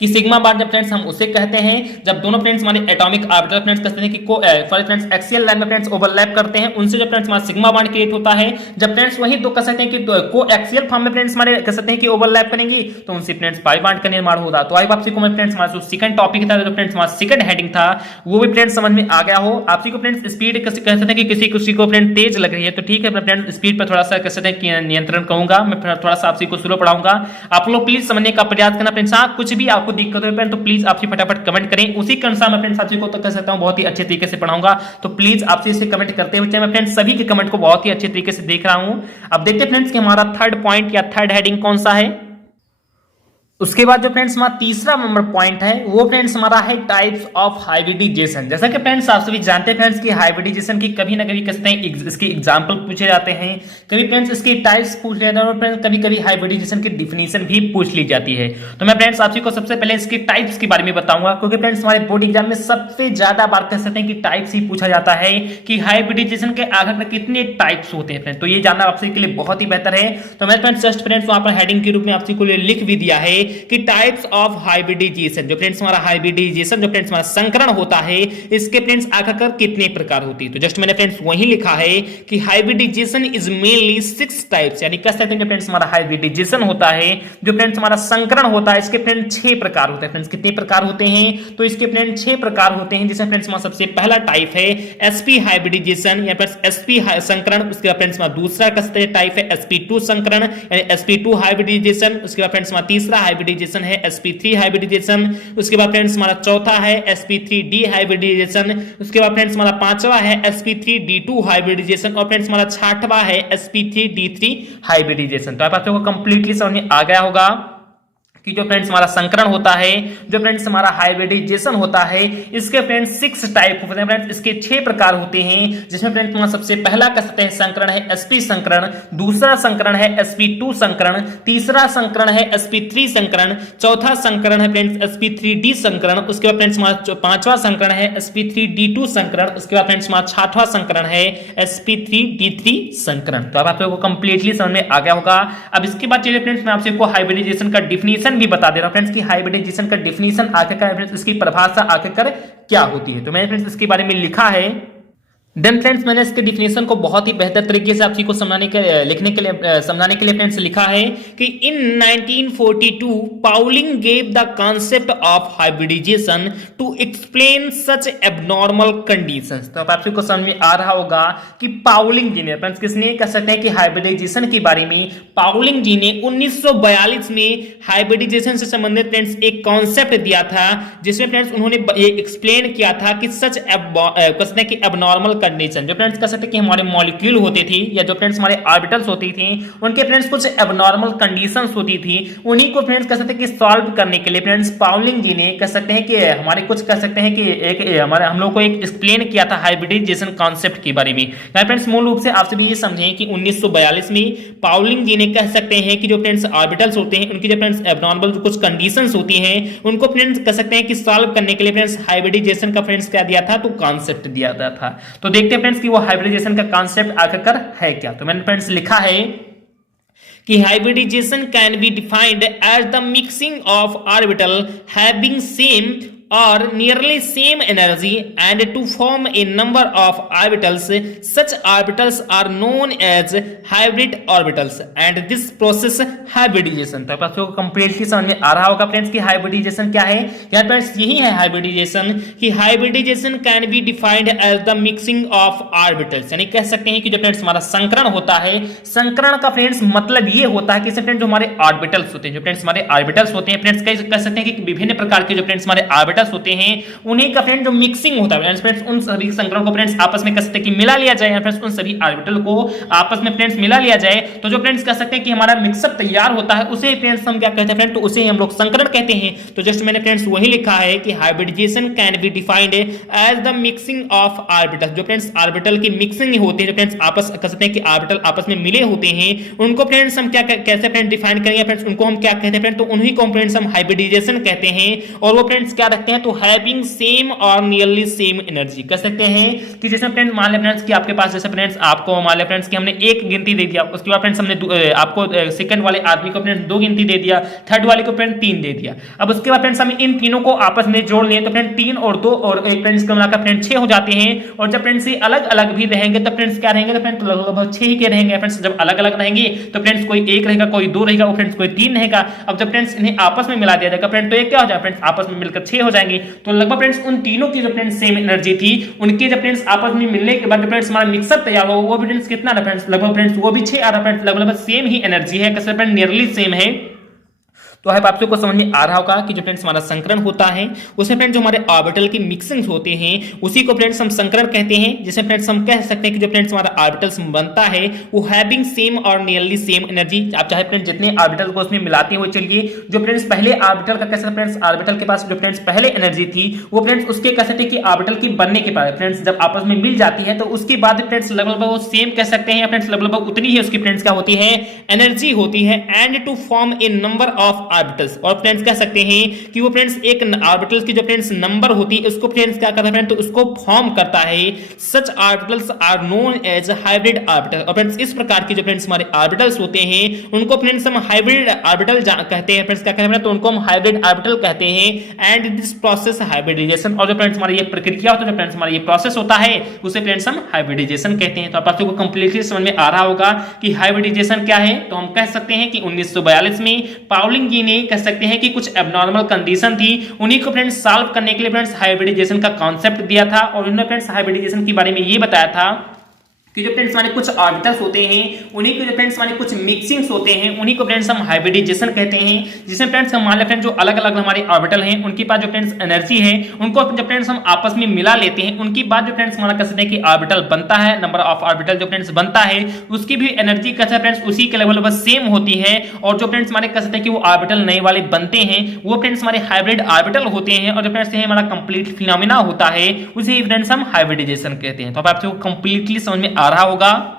कि सिग्मा बार जब फ्रेंड्स हम उसे कहते हैं जब दोनों फ्रेंड्स हमारे एटॉमिक ऑर्बिटल फ्रेंड्स कहते हैं कि फॉर फ्रेंड्स एक्सियल लाइन में फ्रेंड्स ओवरलैप करते हैं, उनसे जब फ्रेंड्स हमारा सिग्मा बार क्रिएट होता है। जब फ्रेंड्स वही दो कह सकते हैं कि को एक्सियल फॉर्म में फ्रेंड्स हमारे कह सकते हैं कि ओवरलैप करेंगे तो उनसे फ्रेंड्स पाई बॉन्ड का निर्माण होगा। तो आई आपसी को मैं फ्रेंड्स हमारा जो सेकंड टॉपिक था, जो फ्रेंड्स हमारा सेकंड हेडिंग था, वो भी फ्रेंड्स समझ में आ गया हो। आपसी को फ्रेंड्स स्पीड कह सकते हैं कि किसी को फ्रेंड्स तेज लग रही है तो ठीक है, मैं फ्रेंड्स स्पीड पर थोड़ा सा कह सकते हैं कि नियंत्रण करूंगा, मैं थोड़ा सा आपसी को स्लो पढ़ाऊंगा। आप लोग प्लीज समझने का प्रयास करना फ्रेंड्स। कुछ भी आपको दिक्कत हो तो प्लीज आपसे फटाफट कमेंट करें, उसी के अनुसार मैं फ्रेंड्स आपसे को तो कह सकता हूं बहुत ही अच्छे तरीके से पढ़ाऊंगा। तो प्लीज आपसे इसे कमेंट करते हुए मैं फ्रेंड्स सभी के कमेंट को बहुत ही अच्छे तरीके से देख रहा हूं। अब देखते हैं फ्रेंड्स कि हमारा थर्ड पॉइंट या थर्ड हेडिंग कौन सा है। उसके बाद जो फ्रेंड्स हमारा तीसरा नंबर पॉइंट है वो फ्रेंड्स हमारा है टाइप्स ऑफ हाइब्रिडाइजेशन। जैसा कि फ्रेंड्स आप सभी जानते हैं फ्रेंड्स कि हाइब्रिडाइजेशन की कभी ना कभी कहते हैं इसके एग्जांपल पूछे जाते हैं, कभी फ्रेंड्स इसकी टाइप्स पूछ जाते हैं और फ्रेंड्स कभी कभी हाइब्रिडाइजेशन की डिफिनीशन भी पूछ ली जाती है। तो मैं फ्रेंड्स आप सभी को सबसे पहले इसकी टाइप्स के बारे में बताऊंगा, क्योंकि फ्रेंड्स हमारे बोर्ड एग्जाम में सबसे ज्यादा बार कह सकते हैं कि टाइप्स ही पूछा जाता है कि हाइब्रिडाइजेशन के आखिर कितने टाइप्स होते हैं फ्रेंड्स, तो ये जानना आप सभी के लिए बहुत ही बेहतर है। तो मैं फ्रेंड्स जस्ट फ्रेंड्स वहां पर हेडिंग के रूप में आप सभी को लिख भी दिया है कि टाइप्स ऑफ हाइब्रिडाइजेशन, जो फ्रेंड्स हमारा हाइब्रिडाइजेशन जो फ्रेंड्स हमारा संकरण होता है इसके फ्रेंड्स आखिरकार कितने प्रकार होती है। तो जस्ट मैंने फ्रेंड्स वही लिखा है कि हाइब्रिडाइजेशन इज मेनली 6 टाइप्स, यानी कह सकते हैं फ्रेंड्स हमारा हाइब्रिडाइजेशन होता है जो फ्रेंड्स हमारा संकरण होता है इसके फ्रेंड्स 6 प्रकार होते हैं। फ्रेंड्स कितने प्रकार होते हैं, तो इसके फ्रेंड्स 6 प्रकार होते हैं, जिसमें फ्रेंड्स हमारा सबसे पहला टाइप है sp हाइब्रिडाइजेशन या फ्रेंड्स sp संकरण। उसके बाद फ्रेंड्स हमारा दूसरा कह टाइप है sp2 संकरण यानी sp2 हाइब्रिडाइजेशन। उसके बाद फ्रेंड्स हमारा तीसरा हाइब्रिडाइजेशन है sp3 हाइब्रिडाइजेशन। उसके बाद फ्रेंड्स हमारा चौथा है sp3d हाइब्रिडाइजेशन। उसके बाद फ्रेंड्स हमारा पांचवा है sp3d2 हाइब्रिडाइजेशन और फ्रेंड्स हमारा छठवां है sp3d3 हाइब्रिडाइजेशन। तो आप लोगों को कंप्लीटली समझ में आ गया होगा कि जो फ्रेंड्स हमारा संकरण होता है, जो फ्रेंड्स हमारा हाइब्रिडाइजेशन होता है, इसके फ्रेंड्स 6 टाइप होते हैं फ्रेंड्स, इसके 6 प्रकार होते हैं, जिसमें फ्रेंड्स हमारा सबसे पहला कह सकते हैं संकरण है sp संकरण, दूसरा संकरण है sp2 संकरण, तीसरा संकरण है sp3 संकरण, चौथा संकरण है फ्रेंड्स sp3d संकरण। उसके बाद फ्रेंड्स हमारा पांचवा संकरण है sp3d2 संकरण। उसके बाद फ्रेंड्स हमारा छठवां संकरण है sp3d3 संकरण। तो अब आप लोगों को कंप्लीटली समझ में आ गया होगा। अब इसके बाद चलिए फ्रेंड्स मैं आपसे हाइब्रिडाइजेशन का डिफिनीशन भी बता दे रहा हूं फ्रेंड्स कि हाइब्रिडाइजेशन का डिफिनीशन आखिरकार फ्रेंड्स इसकी परिभाषा आखिरकार क्या होती है। तो मैंने फ्रेंड्स इसके बारे में लिखा है। देन फ्रेंड्स मैंने इसके डिफिनेशन को बहुत ही बेहतर तरीके से आपको समझाने के लिए फ्रेंड्स लिखा है कि in 1942 Pauling gave the concept of hybridization to explain such abnormal conditions. तो आपको समझ में आ रहा होगा कि पाउलिंग जी ने फ्रेंड्स किसने कह सकते हैं कि हाइब्रिडाइजेशन के बारे में पाउलिंग जी ने 1942 में हाइब्रिडाइजेशन से संबंधित फ्रेंड्स एक कॉन्सेप्ट दिया था, जिसमें फ्रेंड्स उन्होंने ये एक्सप्लेन किया था कि सच कहते हैं कि एबनॉर्मल कंडीशन, जो फ्रेंड्स कह सकते हैं कि हमारे मॉलिक्यूल होते थे या जो फ्रेंड्स हमारे ऑर्बिटल्स होती थी उनके फ्रेंड्स कुछ एबनॉर्मल कंडीशंस होती थी, उन्हीं को फ्रेंड्स कह सकते हैं कि सॉल्व करने के लिए फ्रेंड्स पाउलिंग जी ने कह सकते हैं कि हमारे कुछ कह सकते हैं कि एक हमारे हम लोग को एक एक्सप्लेन किया था हाइब्रिडाइजेशन कॉन्सेप्ट के बारे में। फ्रेंड्स मूल रूप से आपसे भी ये समझें कि 1942 में पाउलिंग जी ने कह सकते हैं कि जो फ्रेंड्स ऑर्बिटल्स होते हैं उनकी जो फ्रेंड्स एबनॉर्मल कुछ कंडीशंस होती हैं उनको फ्रेंड्स कह सकते हैं कि सॉल्व करने के लिए फ्रेंड्स हाइब्रिडाइजेशन का फ्रेंड्स क्या दिया था, तो कॉन्सेप्ट दिया था। तो देखते हैं फ्रेंड्स कि वो हाइब्रिडाइजेशन का कॉन्सेप्ट आखिरकार है क्या। तो मैंने फ्रेंड्स लिखा है कि hybridization can be defined as the mixing of orbital having same or nearly same energy and to form a number of orbitals. Such orbitals are known as hybrid orbitals and this process hybridization। तो आपको completely समझ में आ रहा होगा friends कि hybridisation क्या है। यार फ्रेंड्स यही है हाइब्रिडाइजेशन कि hybridization can be defined as the mixing of orbitals, यानी कह सकते हैं कि जो फ्रेंड्स हमारा संकरण होता है, संकरण का फ्रेंड्स मतलब ये होता है कि फ्रेंड्स जो हमारे ऑर्बिटल्स होते हैं, जो फ्रेंड्स हमारे ऑर्बिटल्स होते हैं फ्रेंड्स, कह सकते हैं कि विभिन्न प्रकार के जो फ्रेंड्स हमारे ऑर्बिटल्स होते हैं उन्हीं का फ्रेंड जो मिक्सिंग होता है फ्रेंड्स, उन सभी संकरण को फ्रेंड्स आपस में कह सकते हैं कि मिला लिया जाए, फ्रेंड्स उन सभी ऑर्बिटल को आपस में फ्रेंड्स मिला लिया जाए तो जो फ्रेंड्स कह सकते हैं कि हमारा मिक्सअप तैयार होता है उसे फ्रेंड्स हम क्या कहते हैं फ्रेंड, तो उसे हम लोग संकरण कहते हैं। तो जस्ट मैंने फ्रेंड्स वही लिखा है कि hybridization can be defined as the mixing of orbital, जो फ्रेंड्स ऑर्बिटल की मिक्सिंग होती है, जो फ्रेंड्स आपस कह सकते हैं कि ऑर्बिटल आपस में मिले होते हैं उनको फ्रेंड्स हम क्या कैसे फ्रेंड डिफाइन करेंगे फ्रेंड्स, उनको हम क्या कहते हैं फ्रेंड, तो उन्हीं को फ्रेंड्स हम हाइब्रिडाइजेशन कहते हैं। और वो फ्रेंड्स क्या रखते हैं, तो हैविंग सेम और नियरली सेम एनर्जी, कह सकते हैं कि जैसे फ्रेंड्स मान ले फ्रेंड्स कि आपके पास जैसे फ्रेंड्स आपको मान ले फ्रेंड्स कि हमने एक गिनती दे दिया, उसके बाद फ्रेंड्स हमने आपको सेकंड वाले आदमी को फ्रेंड्स दो गिनती दे दिया, थर्ड वाले को फ्रेंड्स तीन दे दिया। अब उसके बाद फ्रेंड्स हम इन तीनों को आपस में जोड़ लिए तो फ्रेंड्स तीन और दो और एक फ्रेंड्स को मिलाकर फ्रेंड्स 6 हो जाते हैं। और जब फ्रेंड्स ये अलग अलग भी रहेंगे तो फ्रेंड्स क्या रहेंगे, तो फ्रेंड्स लगभग 6 ही के रहेंगे फ्रेंड्स। जब अलग अलग रहेंगे तो फ्रेंड्स कोई एक रहेगा, कोई दो रहेगा, वो फ्रेंड्स कोई तीन रहेगा। अब जब फ्रेंड्स इन्हें आपस में मिला दिया जाएगा फ्रेंड्स तो ये क्या हो जाएगा फ्रेंड्स, आपस में मिलकर 6 हो जाएंगे। तो लगभग फ्रेंड्स उन तीनों की जो फ्रेंड्स सेम एनर्जी थी, उनके जब फ्रेंड्स आपस में मिलने के बाद फ्रेंड्स हमारा मिक्सअप तैयार हो, वो फ्रेंड्स कितना रहा फ्रेंड्स, लगभग फ्रेंड्स वो भी 6 आ रहा फ्रेंड्स, लगभग सेम ही एनर्जी है, कैसे फ्रेंड्स नियरली सेम है। तो है आप को समझ में आ रहा होगा कि जो फ्रेंड्स हमारा संकरण होता है उसमें फ्रेंड्स जो हमारे ऑर्बिटल की मिक्सिंग्स होते हैं उसी को फ्रेंड्स हम संकरण कहते हैं, जिसमें फ्रेंड्स हम कह सकते हैं कि जो फ्रेंड्स हमारा ऑर्बिटल्स बनता है वो हैविंग सेम और नियरली सेम एनर्जी। आप चाहे फ्रेंड्स जितने ऑर्बिटल को उसमें मिलाते हुए चलिए, जो फ्रेंड्स पहले ऑर्बिटल का कैसे फ्रेंड्स ऑर्बिटल के पास जो फ्रेंड्स पहले एनर्जी थी वो फ्रेंड्स उसके कह सकते हैं कि ऑर्बिटल की बनने के बाद फ्रेंड्स जब आपस में मिल जाती है तो उसके बाद फ्रेंड्स लगभग वो सेम कह सकते हैं फ्रेंड्स, लगभग उतनी ही उसकी फ्रेंड्स क्या होती है, एनर्जी होती है। And to form a number of orbitals, और फ्रेंड्स कह सकते हैं कि वो फ्रेंड्स एक ऑर्बिटल्स की जो फ्रेंड्स नंबर होती है उसको फ्रेंड्स क्या करता है फ्रेंड्स, तो उसको फॉर्म करता है। Such orbitals are known as hybrid orbital, और फ्रेंड्स इस प्रकार के जो फ्रेंड्स हमारे ऑर्बिटल्स होते हैं उनको फ्रेंड्स हम हाइब्रिड ऑर्बिटल कहते हैं फ्रेंड्स, क्या कहते हैं तो उनको हम हाइब्रिड ऑर्बिटल कहते हैं। एंड दिस प्रोसेस हाइब्रिडाइजेशन, और जो फ्रेंड्स हमारी ये प्रक्रिया होता है, जो फ्रेंड्स हमारा ये प्रोसेस होता है उसे फ्रेंड्स हम हाइब्रिडाइजेशन कहते हैं। तो आप लोगों को कंप्लीटली समझ में आ रहा होगा कि हाइब्रिडाइजेशन क्या है। तो हम कह सकते हैं कि 1942 में पाउलिंग जी ने कह सकते हैं कि कुछ एबनॉर्मल कंडीशन थी, उन्हीं को फ्रेंड्स सॉल्व करने के लिए फ्रेंड्स हाइब्रिडाइजेशन का कॉन्सेप्ट दिया था। और उन्होंने फ्रेंड्स हाइब्रिडाइजेशन के बारे में ये बताया था कि जो फ्रेंड्स हमारे कुछ ऑर्बिटल्स होते हैं उन्हीं को जो फ्रेंड्स हमारे कुछ मिक्सिंग्स होते हैं उन्हीं को फ्रेंड्स हम हाइब्रिडाइजेशन कहते हैं, जिसमें फ्रेंड्स हम मान लेते हैं जो अलग अलग हमारे ऑर्बिटल हैं उनके पास जो फ्रेंड्स एनर्जी है उनको जब फ्रेंड्स हम आपस में मिला लेते हैं उनके बाद जो फ्रेंड्स हमारा कह सकते हैं कि ऑर्बिटल बनता है, नंबर ऑफ ऑर्बिटल जो फ्रेंड्स बनता है उसकी भी एनर्जी कैसे फ्रेंड्स उसी के लेवल पर सेम होती है। और जो फ्रेंड्स हमारे कह सकते हैं कि वो ऑर्बिटल नए वाले बनते हैं वो फ्रेंड्स हमारे हाइब्रिड ऑर्बिटल होते हैं। और जो फ्रेंड्स हमारा कंप्लीट फिनोमेना होता है उसे फ्रेंड्स हम हाइब्रिडाइजेशन कहते हैं। तो अब आपको कंप्लीटली समझ में आ रहा होगा।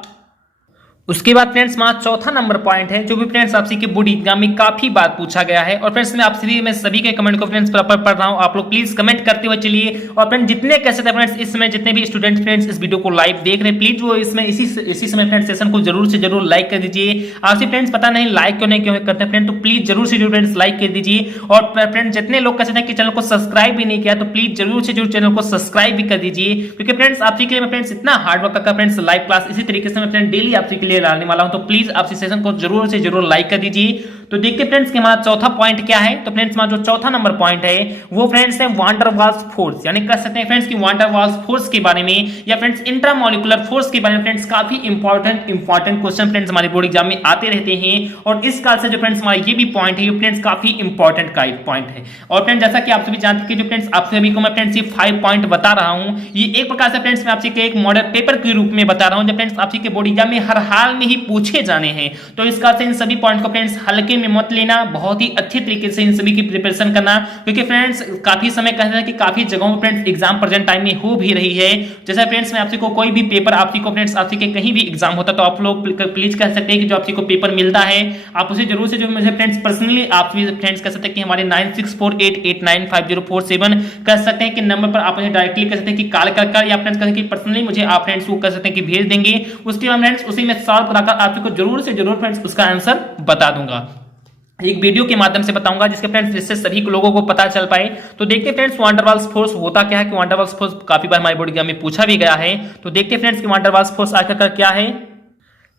उसके बाद फ्रेंड्स हमारा चौथा नंबर पॉइंट है जो भी फ्रेंड्स आपसे के बोर्ड एग्जाम में काफी बार पूछा गया है। और फ्रेंड्स मैं सभी के कमेंट को फ्रेंड्स प्रॉपर पढ़ रहा हूं, आप लोग प्लीज कमेंट करते हुए चलिए। और फ्रेंड्स जितने कैसे थे फ्रेंड्स इस समय जितने भी स्टूडेंट फ्रेंड्स इस वीडियो को लाइव देख रहे हैं प्लीज वो इसमें इसी समय फ्रेंड्स सेशन को जरूर से जरूर लाइक कर दीजिए। आपसे फ्रेंड्स पता नहीं लाइक क्यों नहीं करते फ्रेंड, तो प्लीज जरूर से जरूर फ्रेंड्स लाइक कर दीजिए। और फ्रेंड्स जितने लोग कहते हैं कि चैनल को सब्सक्राइब भी नहीं किया तो प्लीज जरूर से जरूर चैनल को सब्सक्राइब भी कर दीजिए, क्योंकि फ्रेंड्स आपके लिए मैं फ्रेंड्स इतना हार्ड वर्क करके फ्रेंड्स लाइव क्लास इसी तरीके से मैं फ्रेंड डेली आपके लिए लाने वाला हूं। तो प्लीज आप इस सेशन को जरूर से जरूर लाइक कर दीजिए। तो देखते फ्रेंड्स कि हमारा चौथा पॉइंट क्या है। तो फ्रेंड्स हमारा जो चौथा नंबर पॉइंट है वो फ्रेंड्स है वान डर वाल्स फोर्स, यानी कह सकते हैं फ्रेंड्स कि वान डर वाल्स फोर्स के बारे में या फ्रेंड्स इंट्रामोलिकुलर फोर्स के बारे में फ्रेंड्स काफी इंपॉर्टेंट क्वेश्चन फ्रेंड्स हमारे बोर्ड एग्जाम में आते रहते हैं। और इस काल से जो फ्रेंड्स हमारा ये भी पॉइंट है ये फ्रेंड्स काफी इंपॉर्टेंट का एक पॉइंट है। और फ्रेंड्स जैसा कि आप सभी जानते हैं जो फ्रेंड्स आप सभी को मैं फ्रेंड्स ये 5 पॉइंट बता रहा हूं, ये एक प्रकार से फ्रेंड्स मैं आपसे एक मॉडल पेपर के रूप में बता रहा हूं जो फ्रेंड्स आपसे के बोर्ड एग्जाम में हर हाल में ही पूछे जाने हैं। तो इस काल से इन सभी पॉइंट को फ्रेंड्स हल्के में मत लेना, बहुत ही अच्छे तरीके से इन सभी की प्रिपरेशन करना, क्योंकि फ्रेंड्स काफी समय कहते हैं कि काफी जगहों पर फ्रेंड्स एग्जाम प्रेजेंट टाइम में हो भी रही है। जैसे फ्रेंड्स मैं आपसे को कोई भी पेपर आपसी को फ्रेंड्स आपसी के कहीं भी एग्जाम होता तो आप लोग प्लीज कह सकते हैं कि जो आपसी को पेपर मिलता है आप उसे जरूर से जो मुझे फ्रेंड्स पर्सनली आप फ्रेंड्स कह सकते हैं कि हमारे 9648895047 कह सकते हैं कि नंबर पर आप मुझे डायरेक्टली कह सकते हैं कि कॉल कर या फ्रेंड्स कह सकते हैं कि पर्सनली मुझे आप फ्रेंड्स को कह सकते हैं कि भेज देंगे। उसके बाद फ्रेंड्स उसी में सॉल्व कराकर आपको जरूर से जरूर फ्रेंड्स उसका आंसर बता दूंगा, एक वीडियो के माध्यम से बताऊंगा जिसके फ्रेंड्स जिससे सभी लोगों को पता चल पाए। तो देखते फ्रेंड्स वान डेर वाल्स फोर्स होता क्या है, कि वान डेर वाल्स फोर्स काफी बार हमारे बोर्ड एग्जाम में पूछा भी गया है। तो देखते फ्रेंड्स कि वान डेर वाल्स फोर्स आखिरकार क्या है।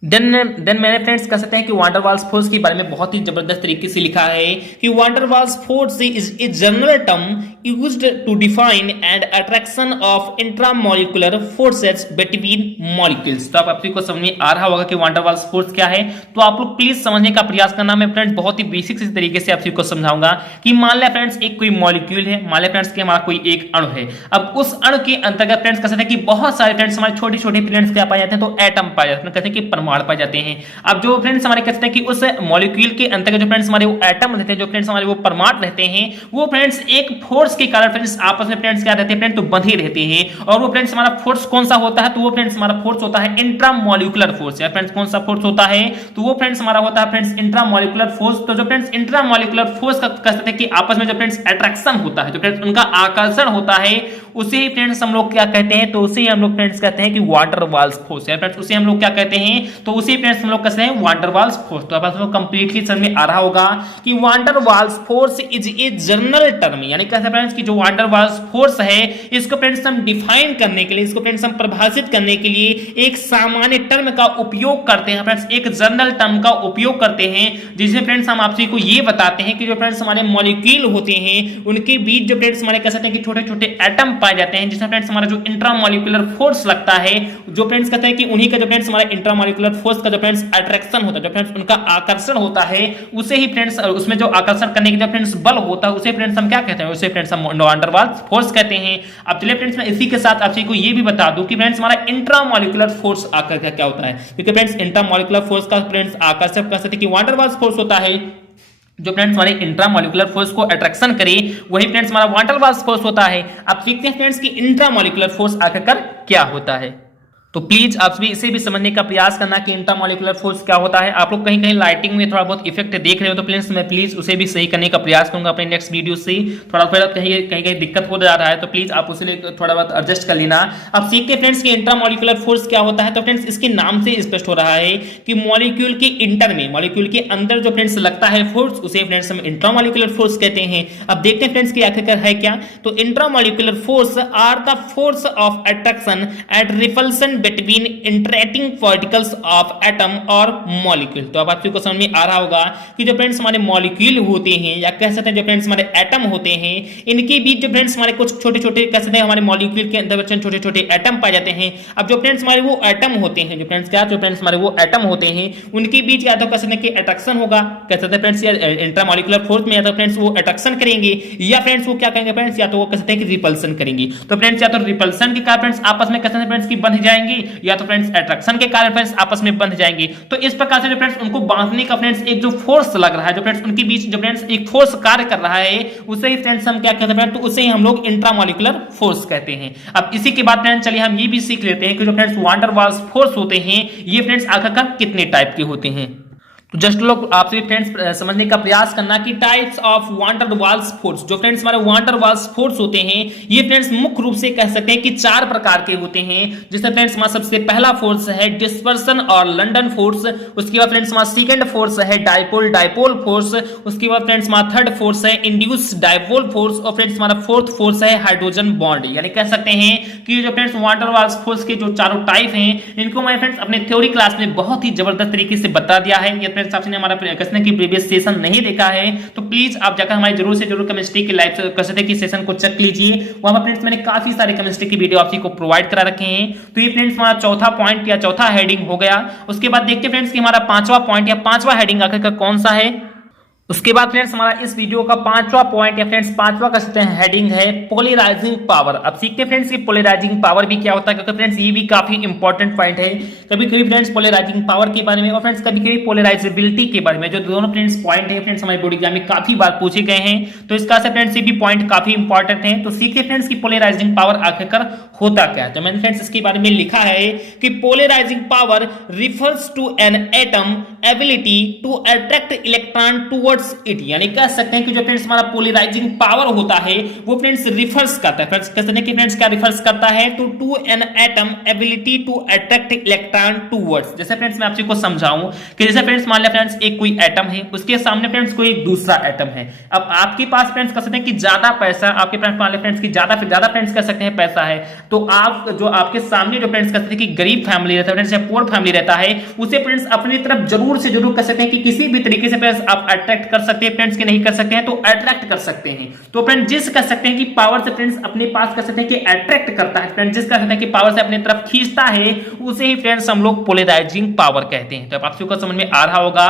देन मैंने फ्रेंड्स कह सकते हैं कि वान डेर वाल्स फोर्स के बारे में बहुत ही जबरदस्त तरीके से लिखा है कि van der Waals force is a general term used to define and attraction of intramolecular forces between molecules. तो आप आपको को समझ में आ रहा होगा कि वान डेर वाल्स फोर्स क्या है। तो आप लोग प्लीज समझने का प्रयास करना। मैं फ्रेंड्स बहुत ही बेसिक से तरीके से आप सभी को समझाऊंगा कि मान लिया फ्रेंड्स एक कोई मॉलिक्यूल है, मान लिया फ्रेंड्स कि हमारा कोई एक अणु है। अब उस अणु के अंतर्गत फ्रेंड्स कह सकते हैं कि बहुत सारे फ्रेंड्स हमारे छोटे छोटे फ्रेंड्स क्या पाए जाते हैं, तो एटम पाए जाते हैं, कहते हैं कि परमाणु पाए जाते हैं। अब जो फ्रेंड्स हमारे कहते हैं कि उस मॉलिक्यूल के अंतर्गत जो फ्रेंड्स हमारे वो एटम रहते हैं, जो फ्रेंड्स हमारे वो परमाणु रहते हैं, वो फ्रेंड्स एक फोर्स के कारण फ्रेंड्स आपस में फ्रेंड्स क्या रहते हैं फ्रेंड्स, तो बंधे रहते हैं। और वो फ्रेंड्स हमारा फोर्स कौन सा होता है, तो वो फ्रेंड्स हमारा फोर्स होता है इंट्रामोलिकुलर फोर्स। या फ्रेंड्स कौन सा फोर्स होता है, तो वो फ्रेंड्स हमारा होता है फ्रेंड्स इंट्रामोलिकुलर फोर्स। तो जो फ्रेंड्स इंट्रामोलिकुलर फोर्स का कह सकते हैं कि आपस में जो फ्रेंड्स अट्रैक्शन होता है, जो फ्रेंड्स उनका आकर्षण होता है, उसे ही फ्रेंड्स हम लोग क्या कहते हैं, तो उसे ही हम लोग फ्रेंड्स कहते हैं कि वान डेर वाल्स फोर्स। या फ्रेंड्स उसे हम लोग क्या कहते हैं, तो उसे फ्रेंड्स हम लोग कहते हैं वान डेर वाल्स फोर्स। तो आप लोग कंप्लीटली समझ में आ रहा होगा कि van der Waals force is a general term, यानी कहते हैं फ्रेंड्स कि जो वान डेर वाल्स फोर्स है इसको फ्रेंड्स हम डिफाइन करने के लिए, इसको फ्रेंड्स हम परिभाषित करने के लिए एक सामान्य टर्म का उपयोग करते हैं फ्रेंड्स, एक जनरल टर्म का उपयोग करते हैं, जिसमें फ्रेंड्स हम आपसे को ये बताते हैं कि जो फ्रेंड्स हमारे मॉलिक्यूल होते हैं उनके बीच जो फ्रेंड्स हमारे कह सकते हैं कि छोटे छोटे एटम पाए जाते हैं, जिसमें फ्रेंड्स हमारा जो इंट्रामोलिकुलर फोर्स लगता है, जो फ्रेंड्स कहते हैं कि उन्हीं का जो फ्रेंड्स हमारा इंट्रामोलिकुलर फोर्स का जो फ्रेंड्स अट्रैक्शन होता है, जो फ्रेंड्स उनका आकर्षण होता है, उसे ही फ्रेंड्स उसमें जो आकर्षण करने के जो फ्रेंड्स बल होता है उसे फ्रेंड्स हम क्या कहते हैं, उसे फ्रेंड्स हम वान डेर वाल्स फोर्स कहते हैं। अब चलिए फ्रेंड्स मैं इसी के साथ आपसे को ये भी बता दूं कि फ्रेंड्स हमारा इंट्रामोलिकुलर फोर्स आकर क्या होता है, क्योंकि फ्रेंड्स इंट्रामोलिकुलर फोर्स का फ्रेंड्स आकर्षक कह सकते हैं कि वान डेर वाल्स फोर्स होता है, जो फ्रेंड्स हमारे इंट्रामोलिकुलर फोर्स को अट्रैक्शन करे वही फ्रेंड्स हमारा वान डेर वाल्स फोर्स होता है। अब सीखते हैं फ्रेंड्स कि इंट्रामोलिकुलर फोर्स आखिरकार क्या होता है। तो प्लीज आप भी इसे भी समझने का प्रयास करना कि इंट्रामोलिकुलर फोर्स क्या होता है। आप लोग कहीं कहीं लाइटिंग में थोड़ा बहुत इफेक्ट देख रहे हो, तो प्लीज मैं प्लीज उसे भी सही करने का प्रयास करूंगा अपने नेक्स्ट वीडियो से। थोड़ा कहीं कहीं दिक्कत हो जा रहा है, तो प्लीज आप उसे थोड़ा बहुत एडजस्ट कर लेना। अब सीखते फ्रेंड्स कि इंट्रामोलिकुलर फोर्स क्या होता है। तो फ्रेंड्स इसके नाम से स्पष्ट हो रहा है कि मॉलिक्यूल के इंटर में, मॉलिक्यूल के अंदर जो फ्रेंड्स लगता है फोर्स, उसे फ्रेंड्स हम इंट्रामोलिकुलर फोर्स कहते हैं। अब देखते हैं फ्रेंड्स कि आखिरकार है क्या। तो intramolecular force are the force of attraction and repulsion between interacting particles of atom और मॉलिक्यूल। तो अब आप सबको समझ में आ रहा होगा कि जो फ्रेंड्स हमारे मॉलिक्यूल होते हैं, या कह सकते हैं जो फ्रेंड्स हमारे एटम होते हैं, इनके बीच जो फ्रेंड्स हमारे कुछ छोटे छोटे कह सकते हैं हमारे मॉलिक्यूल के अंदर छोटे छोटे एटम पाए जाते हैं। अब जो फ्रेंड्स हमारे वो एटम होते हैं, जो फ्रेंड्स क्या, जो फ्रेंड्स हमारे वो एटम होते हैं, उनके बीच या तो कह सकते हैं कि अट्रैक्शन होगा, कह सकते हैं फ्रेंड्स इंट्रामोलिकुलर फोर्स में, या तो फ्रेंड्स वो अट्रैक्शन करेंगे, या फ्रेंड्स वो क्या करेंगे फ्रेंड्स, या तो वो कह सकते हैं कि रिपल्सन करेंगे। तो फ्रेंड्स या तो रिपल्सन के कारण फ्रेंड्स आपस में कह सकते हैं फ्रेंड्स की बंध जाएंगे, या तो फ्रेंड्स अट्रैक्शन के कारण फ्रेंड्स आपस में बंध जाएंगे। तो इस प्रकार से जो फ्रेंड्स उनको बांधने का फ्रेंड्स एक जो फोर्स लग रहा है, जो फ्रेंड्स उनके बीच जो फ्रेंड्स एक फोर्स कार्य कर रहा है, उसे ही फ्रेंड्स हम क्या कहते हैं, तो उसे ही हम लोग इंट्रामोलिकुलर फोर्स कहते हैं। अब इसी के बाद फ्रेंड्स चलिए हम ये भी सीख लेते हैं कि जो फ्रेंड्स वान डेर वाल्स फोर्स होते हैं ये फ्रेंड्स आखिरकार कितने टाइप के होते हैं। तो जस्ट लोग आपसे फ्रेंड्स समझने का प्रयास करना कि types of van der Waals force, जो फ्रेंड्स हमारे वान डेर वाल्स फोर्स होते हैं ये फ्रेंड्स मुख्य रूप से कह सकते हैं कि 4 प्रकार के होते हैं। जिसमें फ्रेंड्स हमारा सबसे पहला फोर्स है डिस्पर्सन और लंडन फोर्स, उसके बाद फ्रेंड्स हमारा सेकंड फोर्स है डाइपोल डाइपोल फोर्स, उसके बाद फ्रेंड्स हमारा थर्ड फोर्स है इंड्यूस डाइपोल फोर्स, और फ्रेंड्स हमारा फोर्थ फोर्स है हाइड्रोजन बॉन्ड। यानी कह सकते हैं कि जो फ्रेंड्स वान डेर वाल्स फोर्स के जो चारों टाइप हैं इनको मैं फ्रेंड्स अपने थ्योरी क्लास में बहुत ही जबरदस्त तरीके से बता दिया है। ये आपने हमारा क्वेश्चन की प्रीवियस सेशन नहीं देखा है तो प्लीज आप जाकर हमारे जरूर से जरूर केमिस्ट्री के लाइव क्वेश्चन की सेशन को चेक लीजिए। वहां फ्रेंड्स मैंने काफी सारे केमिस्ट्री की वीडियो आपको प्रोवाइड करा रखे हैं। तो ये फ्रेंड्स हमारा चौथा पॉइंट या चौथा हेडिंग हो गया। उसके बाद देखते फ्रेंड्स कि हमारा 5वां पॉइंट या 5वां हेडिंग आखिर कौन सा है। उसके बाद फ्रेंड्स हमारा इस वीडियो का पांचवा पॉइंट या फ्रेंड्स पांचवा का सकते हैं हेडिंग है पोलराइजिंग पावर। अब सीखते हैं फ्रेंड्स कि पोलराइजिंग पावर भी क्या होता है, क्योंकि फ्रेंड्स ये भी काफी इंपॉर्टेंट पॉइंट है। कभी कभी फ्रेंड्स पोलराइजिंग पावर के बारे में और फ्रेंड्स कभी कभी पोलराइजेबिलिटी के बारे में, जो दोनों फ्रेंड्स पॉइंट है फ्रेंड्स हमारे बोर्ड एग्जाम में काफी बार पूछे गए हैं, तो इसका से फ्रेंड्स ये भी पॉइंट काफी इंपॉर्टेंट है। तो सीखते फ्रेंड्स की पोलराइजिंग पावर आखिरकार होता क्या है। तो मैंने फ्रेंड्स इसके बारे में लिखा है कि polarizing power refers to an atom ability to attract electron towards it, यानी कह सकते हैं कि जो फ्रेंड्स हमारा पोलराइजिंग पावर होता है वो फ्रेंड्स रिफर्स करता है, फ्रेंड्स कह सकते हैं कि फ्रेंड्स क्या रिफर्स करता है to an atom ability to attract electron towards. जैसे फ्रेंड्स मैं आपको समझाऊं कि जैसे फ्रेंड्स मान लिया फ्रेंड्स एक कोई एटम है, उसके सामने फ्रेंड्स कोई एक दूसरा एटम है। अब आपके पास फ्रेंड्स कह सकते हैं कि ज्यादा पैसा आपके पास मान लिया फ्रेंड्स की ज्यादा फ्रेंड्स कह सकते हैं पैसा है, तो आप जो आपके सामने जो फ्रेंड्स कह सकते हैं कि गरीब फैमिली रहता है फ्रेंड्स या पुअर फैमिली रहता है, उसे फ्रेंड्स अपनी तरफ जरूर से जरूर कह सकते हैं कि किसी भी तरीके से फ्रेंड्स आप अट्रैक्ट कर सकते हैं फ्रेंड्स, के नहीं कर सकते हैं तो अट्रैक्ट कर सकते हैं। तो फ्रेंड्स जिस कह सकते हैं कि पावर से फ्रेंड्स अपने पास कह सकते हैं कि अट्रैक्ट करता है, फ्रेंड्स जिस कह सकते हैं कि पावर से अपनी तरफ खींचता है, उसे ही फ्रेंड्स हम लोग पोलराइजिंग पावर कहते हैं। तो आप सबको समझ में आ रहा होगा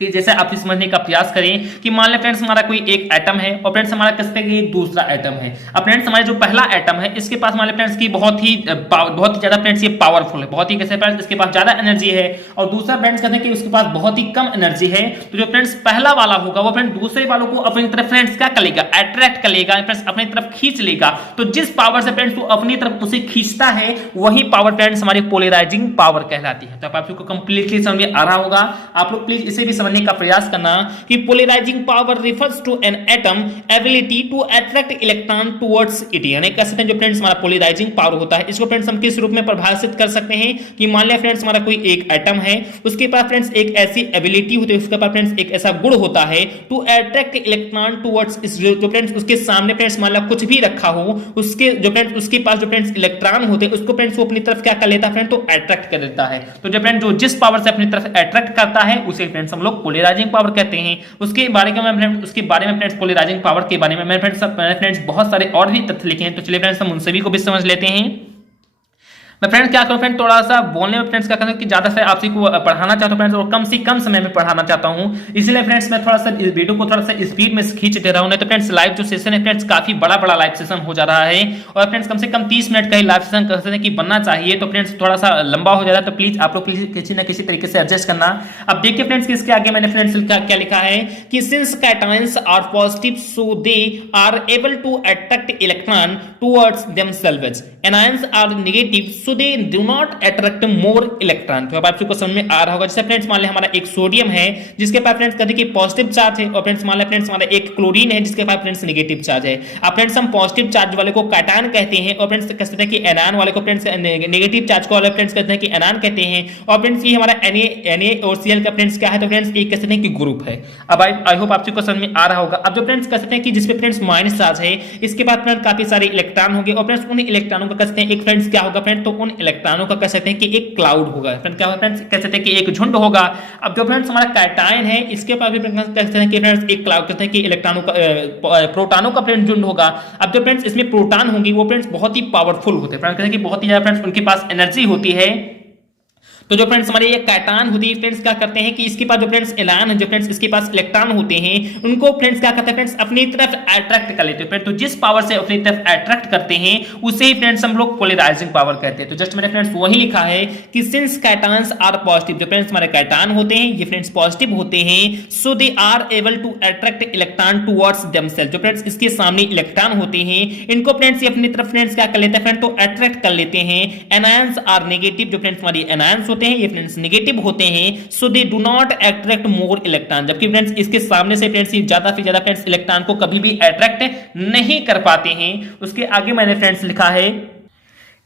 कि जैसे आप समझने का प्रयास करें कि मान लें फ्रेंड्स हमारा कोई एक एटम है और फ्रेंड्स हमारा कह सकते हैं कि एक दूसरा एटम है। अब फ्रेंड्स हमारे जो पहला एटम है इसके पास मान लें फ्रेंड्स की बहुत ही ज्यादा फ्रेंड्स ये पावरफुल है, बहुत ही कैसे फ्रेंड्स इसके पास ज्यादा एनर्जी है, और दूसरा फ्रेंड्स कहते हैं कि उसके पास बहुत ही कम एनर्जी है। तो जो फ्रेंड्स पहला वाला होगा वो फ्रेंड्स दूसरे वालों को अपनी तरफ फ्रेंड्स क्या करेगा, अट्रैक्ट करेगा, फ्रेंड्स अपनी तरफ खींच लेगा। तो जिस पावर से फ्रेंड्स वो अपनी तरफ उसे खींचता है वही पावर फ्रेंड्स हमारी पोलराइजिंग पावर कहलाती है। तो आप सबको कंप्लीटली समझ में आ रहा होगा। आप लोग प्लीज इसे भी समझने का प्रयास करना कि polarizing power refers to an atom ability to attract electron towards it, यानी कह सकते हैं जो फ्रेंड्स हमारा पोलराइजिंग पावर होता है इसको फ्रेंड्स हम किस रूप में परिभाषित कर सकते हैं कि मान लिया फ्रेंड्स हमारा कोई एक एटम है, उसके पास फ्रेंड्स एक ऐसी एबिलिटी होती है, उसके पास फ्रेंड्स एक ऐसा गुण होता है टू अट्रैक्ट इलेक्ट्रॉन टुवर्ड्स इस, जो फ्रेंड्स उसके सामने फ्रेंड्स मान लिया कुछ भी रखा हो, उसके जो फ्रेंड्स उसके पास जो फ्रेंड्स इलेक्ट्रॉन होते हैं उसको फ्रेंड्स वो अपनी तरफ क्या कर लेता है फ्रेंड, तो अट्रैक्ट कर देता है। तो जो फ्रेंड जो जिस पावर से अपनी तरफ अट्रैक्ट करता है उसे फ्रेंड्स हम लोग पोलराइजिंग पावर कहते हैं। उसके बारे में फ्रेंड्स पोलराइजिंग पावर के बारे में मैंने फ्रेंड्स बहुत सारे और भी तथ्य लिखे हैं, तो चलिए फ्रेंड्स हम उन सभी को भी समझ लेते हैं। मैं फ्रेंड्स क्या करूं फ्रेंड, थोड़ा सा बोलने में फ्रेंड्स क्या करूं कि ज्यादा से आपसी को पढ़ाना चाहता हूं फ्रेंड्स और कम से कम समय में पढ़ाना चाहता हूं, इसलिए फ्रेंड्स मैं थोड़ा सा इस वीडियो को थोड़ा सा स्पीड में खींच दे रहा हूं। नहीं तो फ्रेंड्स लाइव जो सेशन है फ्रेंड्स काफी बड़ा लाइव सेशन हो जा रहा है, और फ्रेंड्स कम से कम 30 मिनट का ही लाइव सेशन कहते हैं कि बनना चाहिए, तो फ्रेंड्स थोड़ा सा लंबा हो जा रहा है, तो प्लीज आप लोग प्लीज किसी ना किसी तरीके से एडजस्ट करना। अब देखिए फ्रेंड्स कि इसके आगे मैंने फ्रेंड्स क्या लिखा है कि since cations are positive so they are able to attract electron towards themselves, anions are negative so they do not attract more electron. तो अब आप सबको समझ में आ रहा होगा। जैसे फ्रेंड्स मान लिया हमारा एक सोडियम है जिसके पास फ्रेंड्स कहते हैं कि पॉजिटिव चार्ज है, और फ्रेंड्स मान लिया फ्रेंड्स हमारा एक क्लोरीन है जिसके पास फ्रेंड्स नेगेटिव चार्ज है। अब फ्रेंड्स हम पॉजिटिव चार्ज वाले को कैटायन कहते हैं, और फ्रेंड्स कहते हैं कि एनायन वाले को फ्रेंड्स नेगेटिव चार्ज को वाले फ्रेंड्स कहते हैं कि एनायन कहते हैं। और फ्रेंड्स ये हमारा Na और Cl का फ्रेंड्स क्या है, तो फ्रेंड्स एक कहते हैं कि ग्रुप है। अब आई होप आप सबको समझ में आ रहा होगा। अब जो फ्रेंड्स कहते हैं कि जिसपे फ्रेंड्स माइनस चार्ज है इसके बाद फ्रेंड्स काफी सारे इलेक्ट्रॉन होंगे, और फ्रेंड्स उन इलेक्ट्रॉनों का कहते हैं एक फ्रेंड्स क्या होगा फ्रेंड, तो उन इलेक्ट्रॉनों का कह सकते हैं कि एक क्लाउड होगा। फ्रेंड क्या होगा फ्रेंड्स, कह सकते हैं कि एक झुंड होगा। अब जो फ्रेंड्स हमारा कैटायन है इसके पास भी फ्रेंड्स कह सकते हैं कि फ्रेंड्स एक क्लाउड कहते हैं कि इलेक्ट्रॉनों का प्रोटॉनों का फ्रेंड्स झुंड होगा। अब जो फ्रेंड्स इसमें प्रोटॉन होंगी वो फ्रेंड्स बहुत ही पावरफुल होते हैं, फ्रेंड्स कहते हैं कि बहुत ही ज्यादा फ्रेंड्स उनके पास एनर्जी होती है। तो जो फ्रेंड्स हमारे ये कैटायन होती है फ्रेंड्स क्या करते हैं कि इसके पास जो फ्रेंड्स एनायन है, जो फ्रेंड्स इसके पास इलेक्ट्रॉन होते हैं, उनको फ्रेंड्स क्या करते हैं फ्रेंड्स अपनी तरफ अट्रैक्ट कर लेते हैं। तो जिस पावर से अपनी तरफ अट्रैक्ट करते हैं उसे ही फ्रेंड्स हम लोग पोलराइजिंग पावर कहते हैं। तो जस्ट मैंने फ्रेंड्स वही लिखा है कि सिंस कैटायंस आर पॉजिटिव, जो फ्रेंड्स हमारे कैटायन होते हैं ये फ्रेंड्स पॉजिटिव होते हैं, so they are able to attract electron towards themself. जो फ्रेंड्स इसके सामने इलेक्ट्रॉन होते हैं इनको फ्रेंड्स अपनी तरफ फ्रेंड्स क्या कर लेते हैं फ्रेंड, तो अट्रैक्ट कर लेते हैं। एनायंस आर नेगेटिव, जो फ्रेंड्स हमारी एनायंस होते हैं ये फ्रेंड्स नेगेटिव होते हैं, so they do not attract more electron. जबकि फ्रेंड्स इसके सामने से फ्रेंड्स ज्यादा से ज्यादा फ्रेंड्स इलेक्ट्रॉन को कभी भी अट्रैक्ट नहीं कर पाते हैं। उसके आगे मैंने फ्रेंड्स लिखा है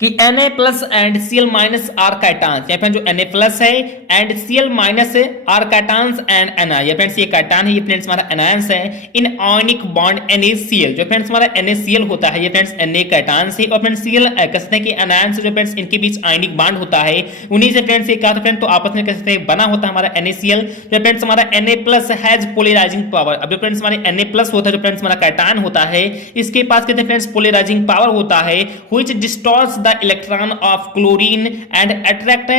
कि Na plus and Cl minus are cations, या जो Na प्लस है and Cl minus are cations and Na, ये फ्रेंड्स ये कैटान है, ये फ्रेंड्स हमारा एनायंस है इन आयनिक बॉन्ड NaCl। जो फ्रेंड्स हमारा NaCl होता है ये फ्रेंड्स Na कैटान्स है, और फ्रेंड्स Cl कहते हैं कि एनायंस जो फ्रेंड्स इनके बीच आयनिक बॉन्ड होता है, उन्हीं से फ्रेंड्स ये क्या फ्रेंड तो आपस में कहते हैं बना होता है हमारा NaCl। जो फ्रेंड्स हमारा Na plus has polarizing power. अब जो फ्रेंड्स हमारे Na प्लस होता है, जो फ्रेंड्स हमारा कैटान होता है, इसके पास कहते हैं फ्रेंड्स पोलराइजिंग पावर होता है, which distorts the electron of chlorine and attract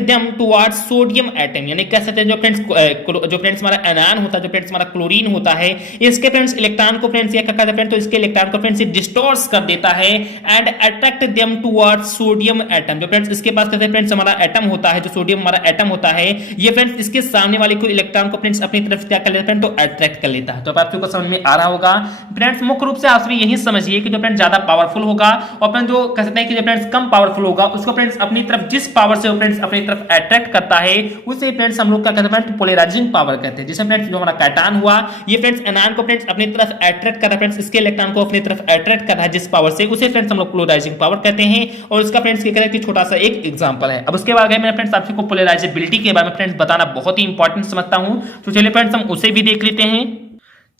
them towards sodium atom, यानी कह सकते हैं जो फ्रेंड्स हमारा एनायन होता है, जो फ्रेंड्स हमारा क्लोरीन होता है, इसके फ्रेंड्स इलेक्ट्रॉन को फ्रेंड्स ये क्या करता है फ्रेंड्स, तो इसके इलेक्ट्रॉन को फ्रेंड्स डिस्टॉर्ट कर देता है and attract them towards sodium atom. जो फ्रेंड्स इसके पास कहते हैं फ्रेंड्स हमारा एटम होता है, जो सोडियम हमारा एटम होता है, ये फ्रेंड्स इसके सामने वाले को इलेक्ट्रॉन को फ्रेंड्स अपनी तरफ क्या कर लेता है, तो अट्रैक्ट कर लेता है। तो आप सबको समझ में आ रहा होगा फ्रेंड्स। मुख्य रूप से आप सभी यही समझिए कि जो फ्रेंड्स ज्यादा पावरफुल होगा और फ्रेंड्स जो कह सकते हैं कि जो फ्रेंड्स कम पावरफुल होगा, उसको फ्रेंड्स अपनी तरफ जिस पावर से फ्रेंड्स अपनी तरफ अट्रैक्ट करता है उसे फ्रेंड्स हम लोग क्या कहते हैं, पोलराइजिंग पावर कहते हैं। जैसे फ्रेंड्स जो हमारा कैटायन हुआ, ये फ्रेंड्स एनायन को फ्रेंड्स अपनी तरफ अट्रैक्ट कर रहा है, फ्रेंड्स इसके इलेक्ट्रॉन को अपनी तरफ अट्रैक्ट कर रहा है जिस पावर से, उसे फ्रेंड्स हम लोग पोलराइजिंग पावर कहते हैं। और इसका फ्रेंड्स क्या कहते हैं कि छोटा सा एक एग्जांपल है। अब उसके बाद मैं फ्रेंड्स आपको पोलराइजेबिलिटी के बारे में फ्रेंड्स बताना बहुत ही इंपॉर्टेंट समझता हूं, तो चलिए फ्रेंड्स हम उसे भी देख लेते हैं।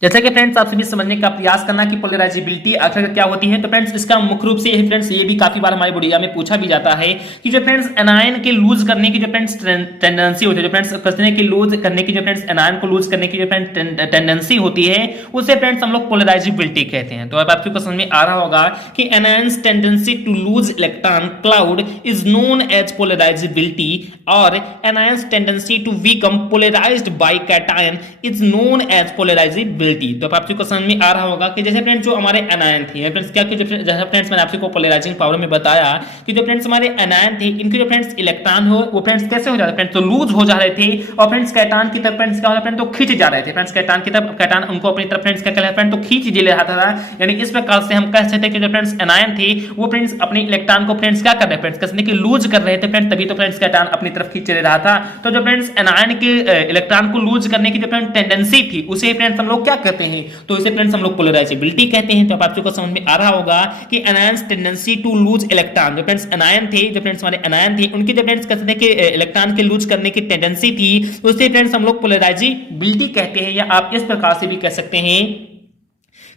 जैसा कि फ्रेंड्स आप सभी समझने का प्रयास करना कि पोलराइजेबिलिटी आखिर क्या होती है, तो फ्रेंड्स इसका मुख्य रूप से ये फ्रेंड्स ये भी काफी बार हमारे बोर्डिया में पूछा भी जाता है कि जो फ्रेंड्स एनायन के लूज करने की जो फ्रेंड्स टेंडेंसी होती है, जो फ्रेंड्स कसने की लूज करने की जो फ्रेंड्स एनायन को लूज करने की जो फ्रेंड्स टेंडेंसी होती है, उसे फ्रेंड्स हम लोग पोलराइजेबिलिटी कहते हैं। तो अब आपको समझ में आ रहा होगा कि anions tendency to lose electron cloud is known as polarisability और anion's tendency to become polarised by cation is known as polarisability. तो आप आपको समझ में आ रहा होगा कि जैसे फ्रेंड्स जो हमारे एनायन थे फ्रेंड्स क्या कि जैसे फ्रेंड्स मैंने आपको पोलराइजिंग पावर में बताया कि जो फ्रेंड्स हमारे एनायन थे, इनके जो फ्रेंड्स इलेक्ट्रॉन हो वो फ्रेंड्स कैसे हो जाते हैं फ्रेंड्स, तो लूज हो जा रहे थे और फ्रेंड्स कैटायन की तरफ फ्रेंड्स क्या हो रहा है, तो खींच जा रहे थे फ्रेंड्स कैटायन की तरफ, कैटायन उनको अपनी तरफ फ्रेंड्स क्या कर रहा है, तो खींच ले रहा था। यानी इस प्रकार से हम कह सकते हैं कि जो फ्रेंड्स एनायन थे वो फ्रेंड्स अपने इलेक्ट्रॉन को फ्रेंड्स क्या कर रहे हैं फ्रेंड्स, कसने की लूज कर रहे थे फ्रेंड्स, तभी तो फ्रेंड्स कैटायन अपनी तरफ खींच ले रहा था। तो जो फ्रेंड्स एनायन के इलेक्ट्रॉन को लूज करने की जो फ्रेंड्स टेंडेंसी थी, उसे फ्रेंड्स हम लोग क्या कहते हैं, तो इसे फ्रेंड्स हम लोग पोलराइजेबिलिटी कहते हैं। तो आपको समझ में आ रहा होगा कि anions tendency to lose electron, जो फ्रेंड्स एनायन थे, जो फ्रेंड्स हमारे एनायन थे, उनके जो फ्रेंड्स कहते हैं कि इलेक्ट्रॉन के लूज करने की टेंडेंसी थी, उसे फ्रेंड्स हम लोग पोलराइजेबिलिटी कहते हैं। या आप इस प्रकार से भी कह सकते हैं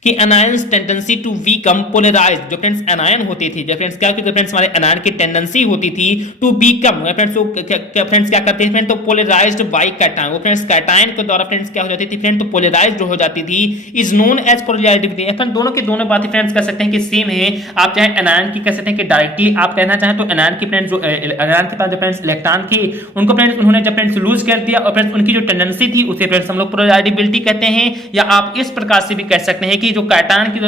कि anions tendency to become polarized, जो फ्रेंड्स एनायन होते थे, जो फ्रेंड्स क्या जो फ्रेंड्स हमारे एनायन की टेंडेंसी होती थी टू बिकम फ्रेंड्स, तो फ्रेंड्स क्या करते हैं, तो पोलराइज्ड बाय कैटायन, वो फ्रेंड्स कैटायन के द्वारा फ्रेंड्स क्या हो जाती थी फ्रेंड्स, तो पोलराइज्ड हो जाती थी, is known as polarizability. Friends दोनों के दोनों बातें फ्रेंड्स कह सकते हैं कि सेम है। आप चाहे एनायन की कह सकते हैं कि डायरेक्टली आप कहना चाहें तो एनायन की फ्रेंड्स जो एनायन के पास जो फ्रेंड्स इलेक्ट्रॉन थे उनको फ्रेंड्स उन्होंने जब फ्रेंड्स लूज कर दिया और फ्रेंड्स उनकी जो टेंडेंसी थी उसे फ्रेंड्स हम लोग पोलराइजेबिलिटी कहते हैं। या आप इस प्रकार से भी कह सकते हैं कि जो कैटायन के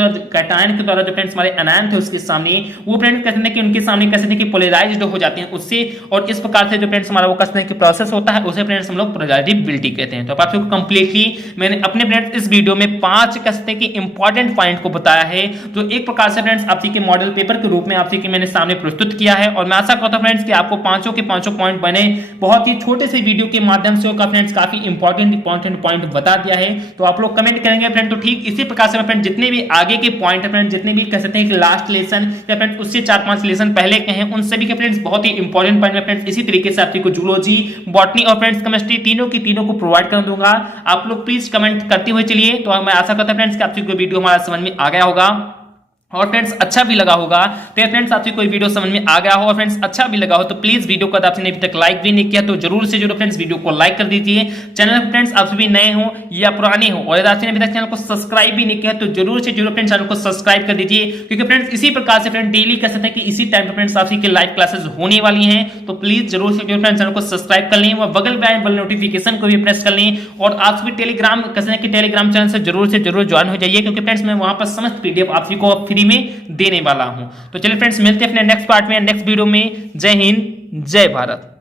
द्वारा जो फ्रेंड्स हमारे एनायन थे उसके सामने वो फ्रेंड्स कहते हैं कि उनके सामने कहते हैं कि पोलराइज्ड हो जाते हैं उससे, और इस प्रकार से जो फ्रेंड्स हमारा वो कहते हैं कि प्रोसेस होता है उसे फ्रेंड्स हम लोग पोलराइजेबिलिटी कहते हैं। तो आप आपको कंप्लीटली मैंने अपने फ्रेंड्स इस वीडियो में 5 कहते हैं कि इंपॉर्टेंट पॉइंट को बताया है, जो एक प्रकार से फ्रेंड्स आप के मॉडल पेपर के रूप में आप के मैंने सामने प्रस्तुत किया है। और मैं आशा करता हूं फ्रेंड्स कि आपको पांचों के पांचों पॉइंट बने बहुत ही छोटे से वीडियो के माध्यम से फ्रेंड्स काफी इंपॉर्टेंट पॉइंट बता दिया है। तो आप लोग कमेंट करेंगे फ्रेंड, तो ठीक इसी प्रकार से फ्रेंड जितने भी आगे के पॉइंट है फ्रेंड्स, जितने भी कह सकते हैं कि लास्ट लेसन या फ्रेंड्स उससे 4-5 लेसन पहले के हैं, उन सभी के फ्रेंड्स बहुत ही इंपॉर्टेंट पॉइंट में फ्रेंड्स इसी तरीके से आपको जूलॉजी, बॉटनी और फ्रेंड्स केमिस्ट्री तीनों को प्रोवाइड कर दूंगा। आप लोग प्लीज कमेंट करते हुए चलिए। तो मैं आशा करता हूं फ्रेंड्स कि आपको वीडियो हमारा समझ में आ गया होगा और फ्रेंड्स अच्छा भी लगा होगा। तो फ्रेंड्स आपसे कोई वीडियो समझ में आ गया हो और फ्रेंड्स अच्छा भी लगा हो तो प्लीज वीडियो को आपने अभी तक लाइक भी नहीं किया तो जरूर से जरूर फ्रेंड्स वीडियो को लाइक कर दीजिए। चैनल पर फ्रेंड्स आप सभी नए हो या पुराने हो और यदि आपने अभी तक चैनल को सब्सक्राइब भी नहीं किया तो जरूर से जरूर फ्रेंड्स चैनल को सब्सक्राइब कर दीजिए, क्योंकि फ्रेंड्स इसी प्रकार से फ्रेंड्स डेली कह सकते हैं कि इसी टाइम पर फ्रेंड्स आपकी लाइव क्लासेस होने वाली हैं। तो प्लीज जरूर से जरूर फ्रेंड्स चैनल को सब्सक्राइब कर लें और बगल में आए बेल नोटिफिकेशन को भी प्रेस कर लें। और आप सभी टेलीग्राम कह सकते हैं कि टेलीग्राम चैनल से जरूर ज्वाइन हो जाइए, क्योंकि फ्रेंड्स मैं वहां पर समस्त पीडीएफ आप सभी को फ्री में देने वाला हूं। तो चलिए फ्रेंड्स मिलते हैं अपने नेक्स्ट पार्ट में, नेक्स्ट वीडियो में। जय हिंद, जय भारत।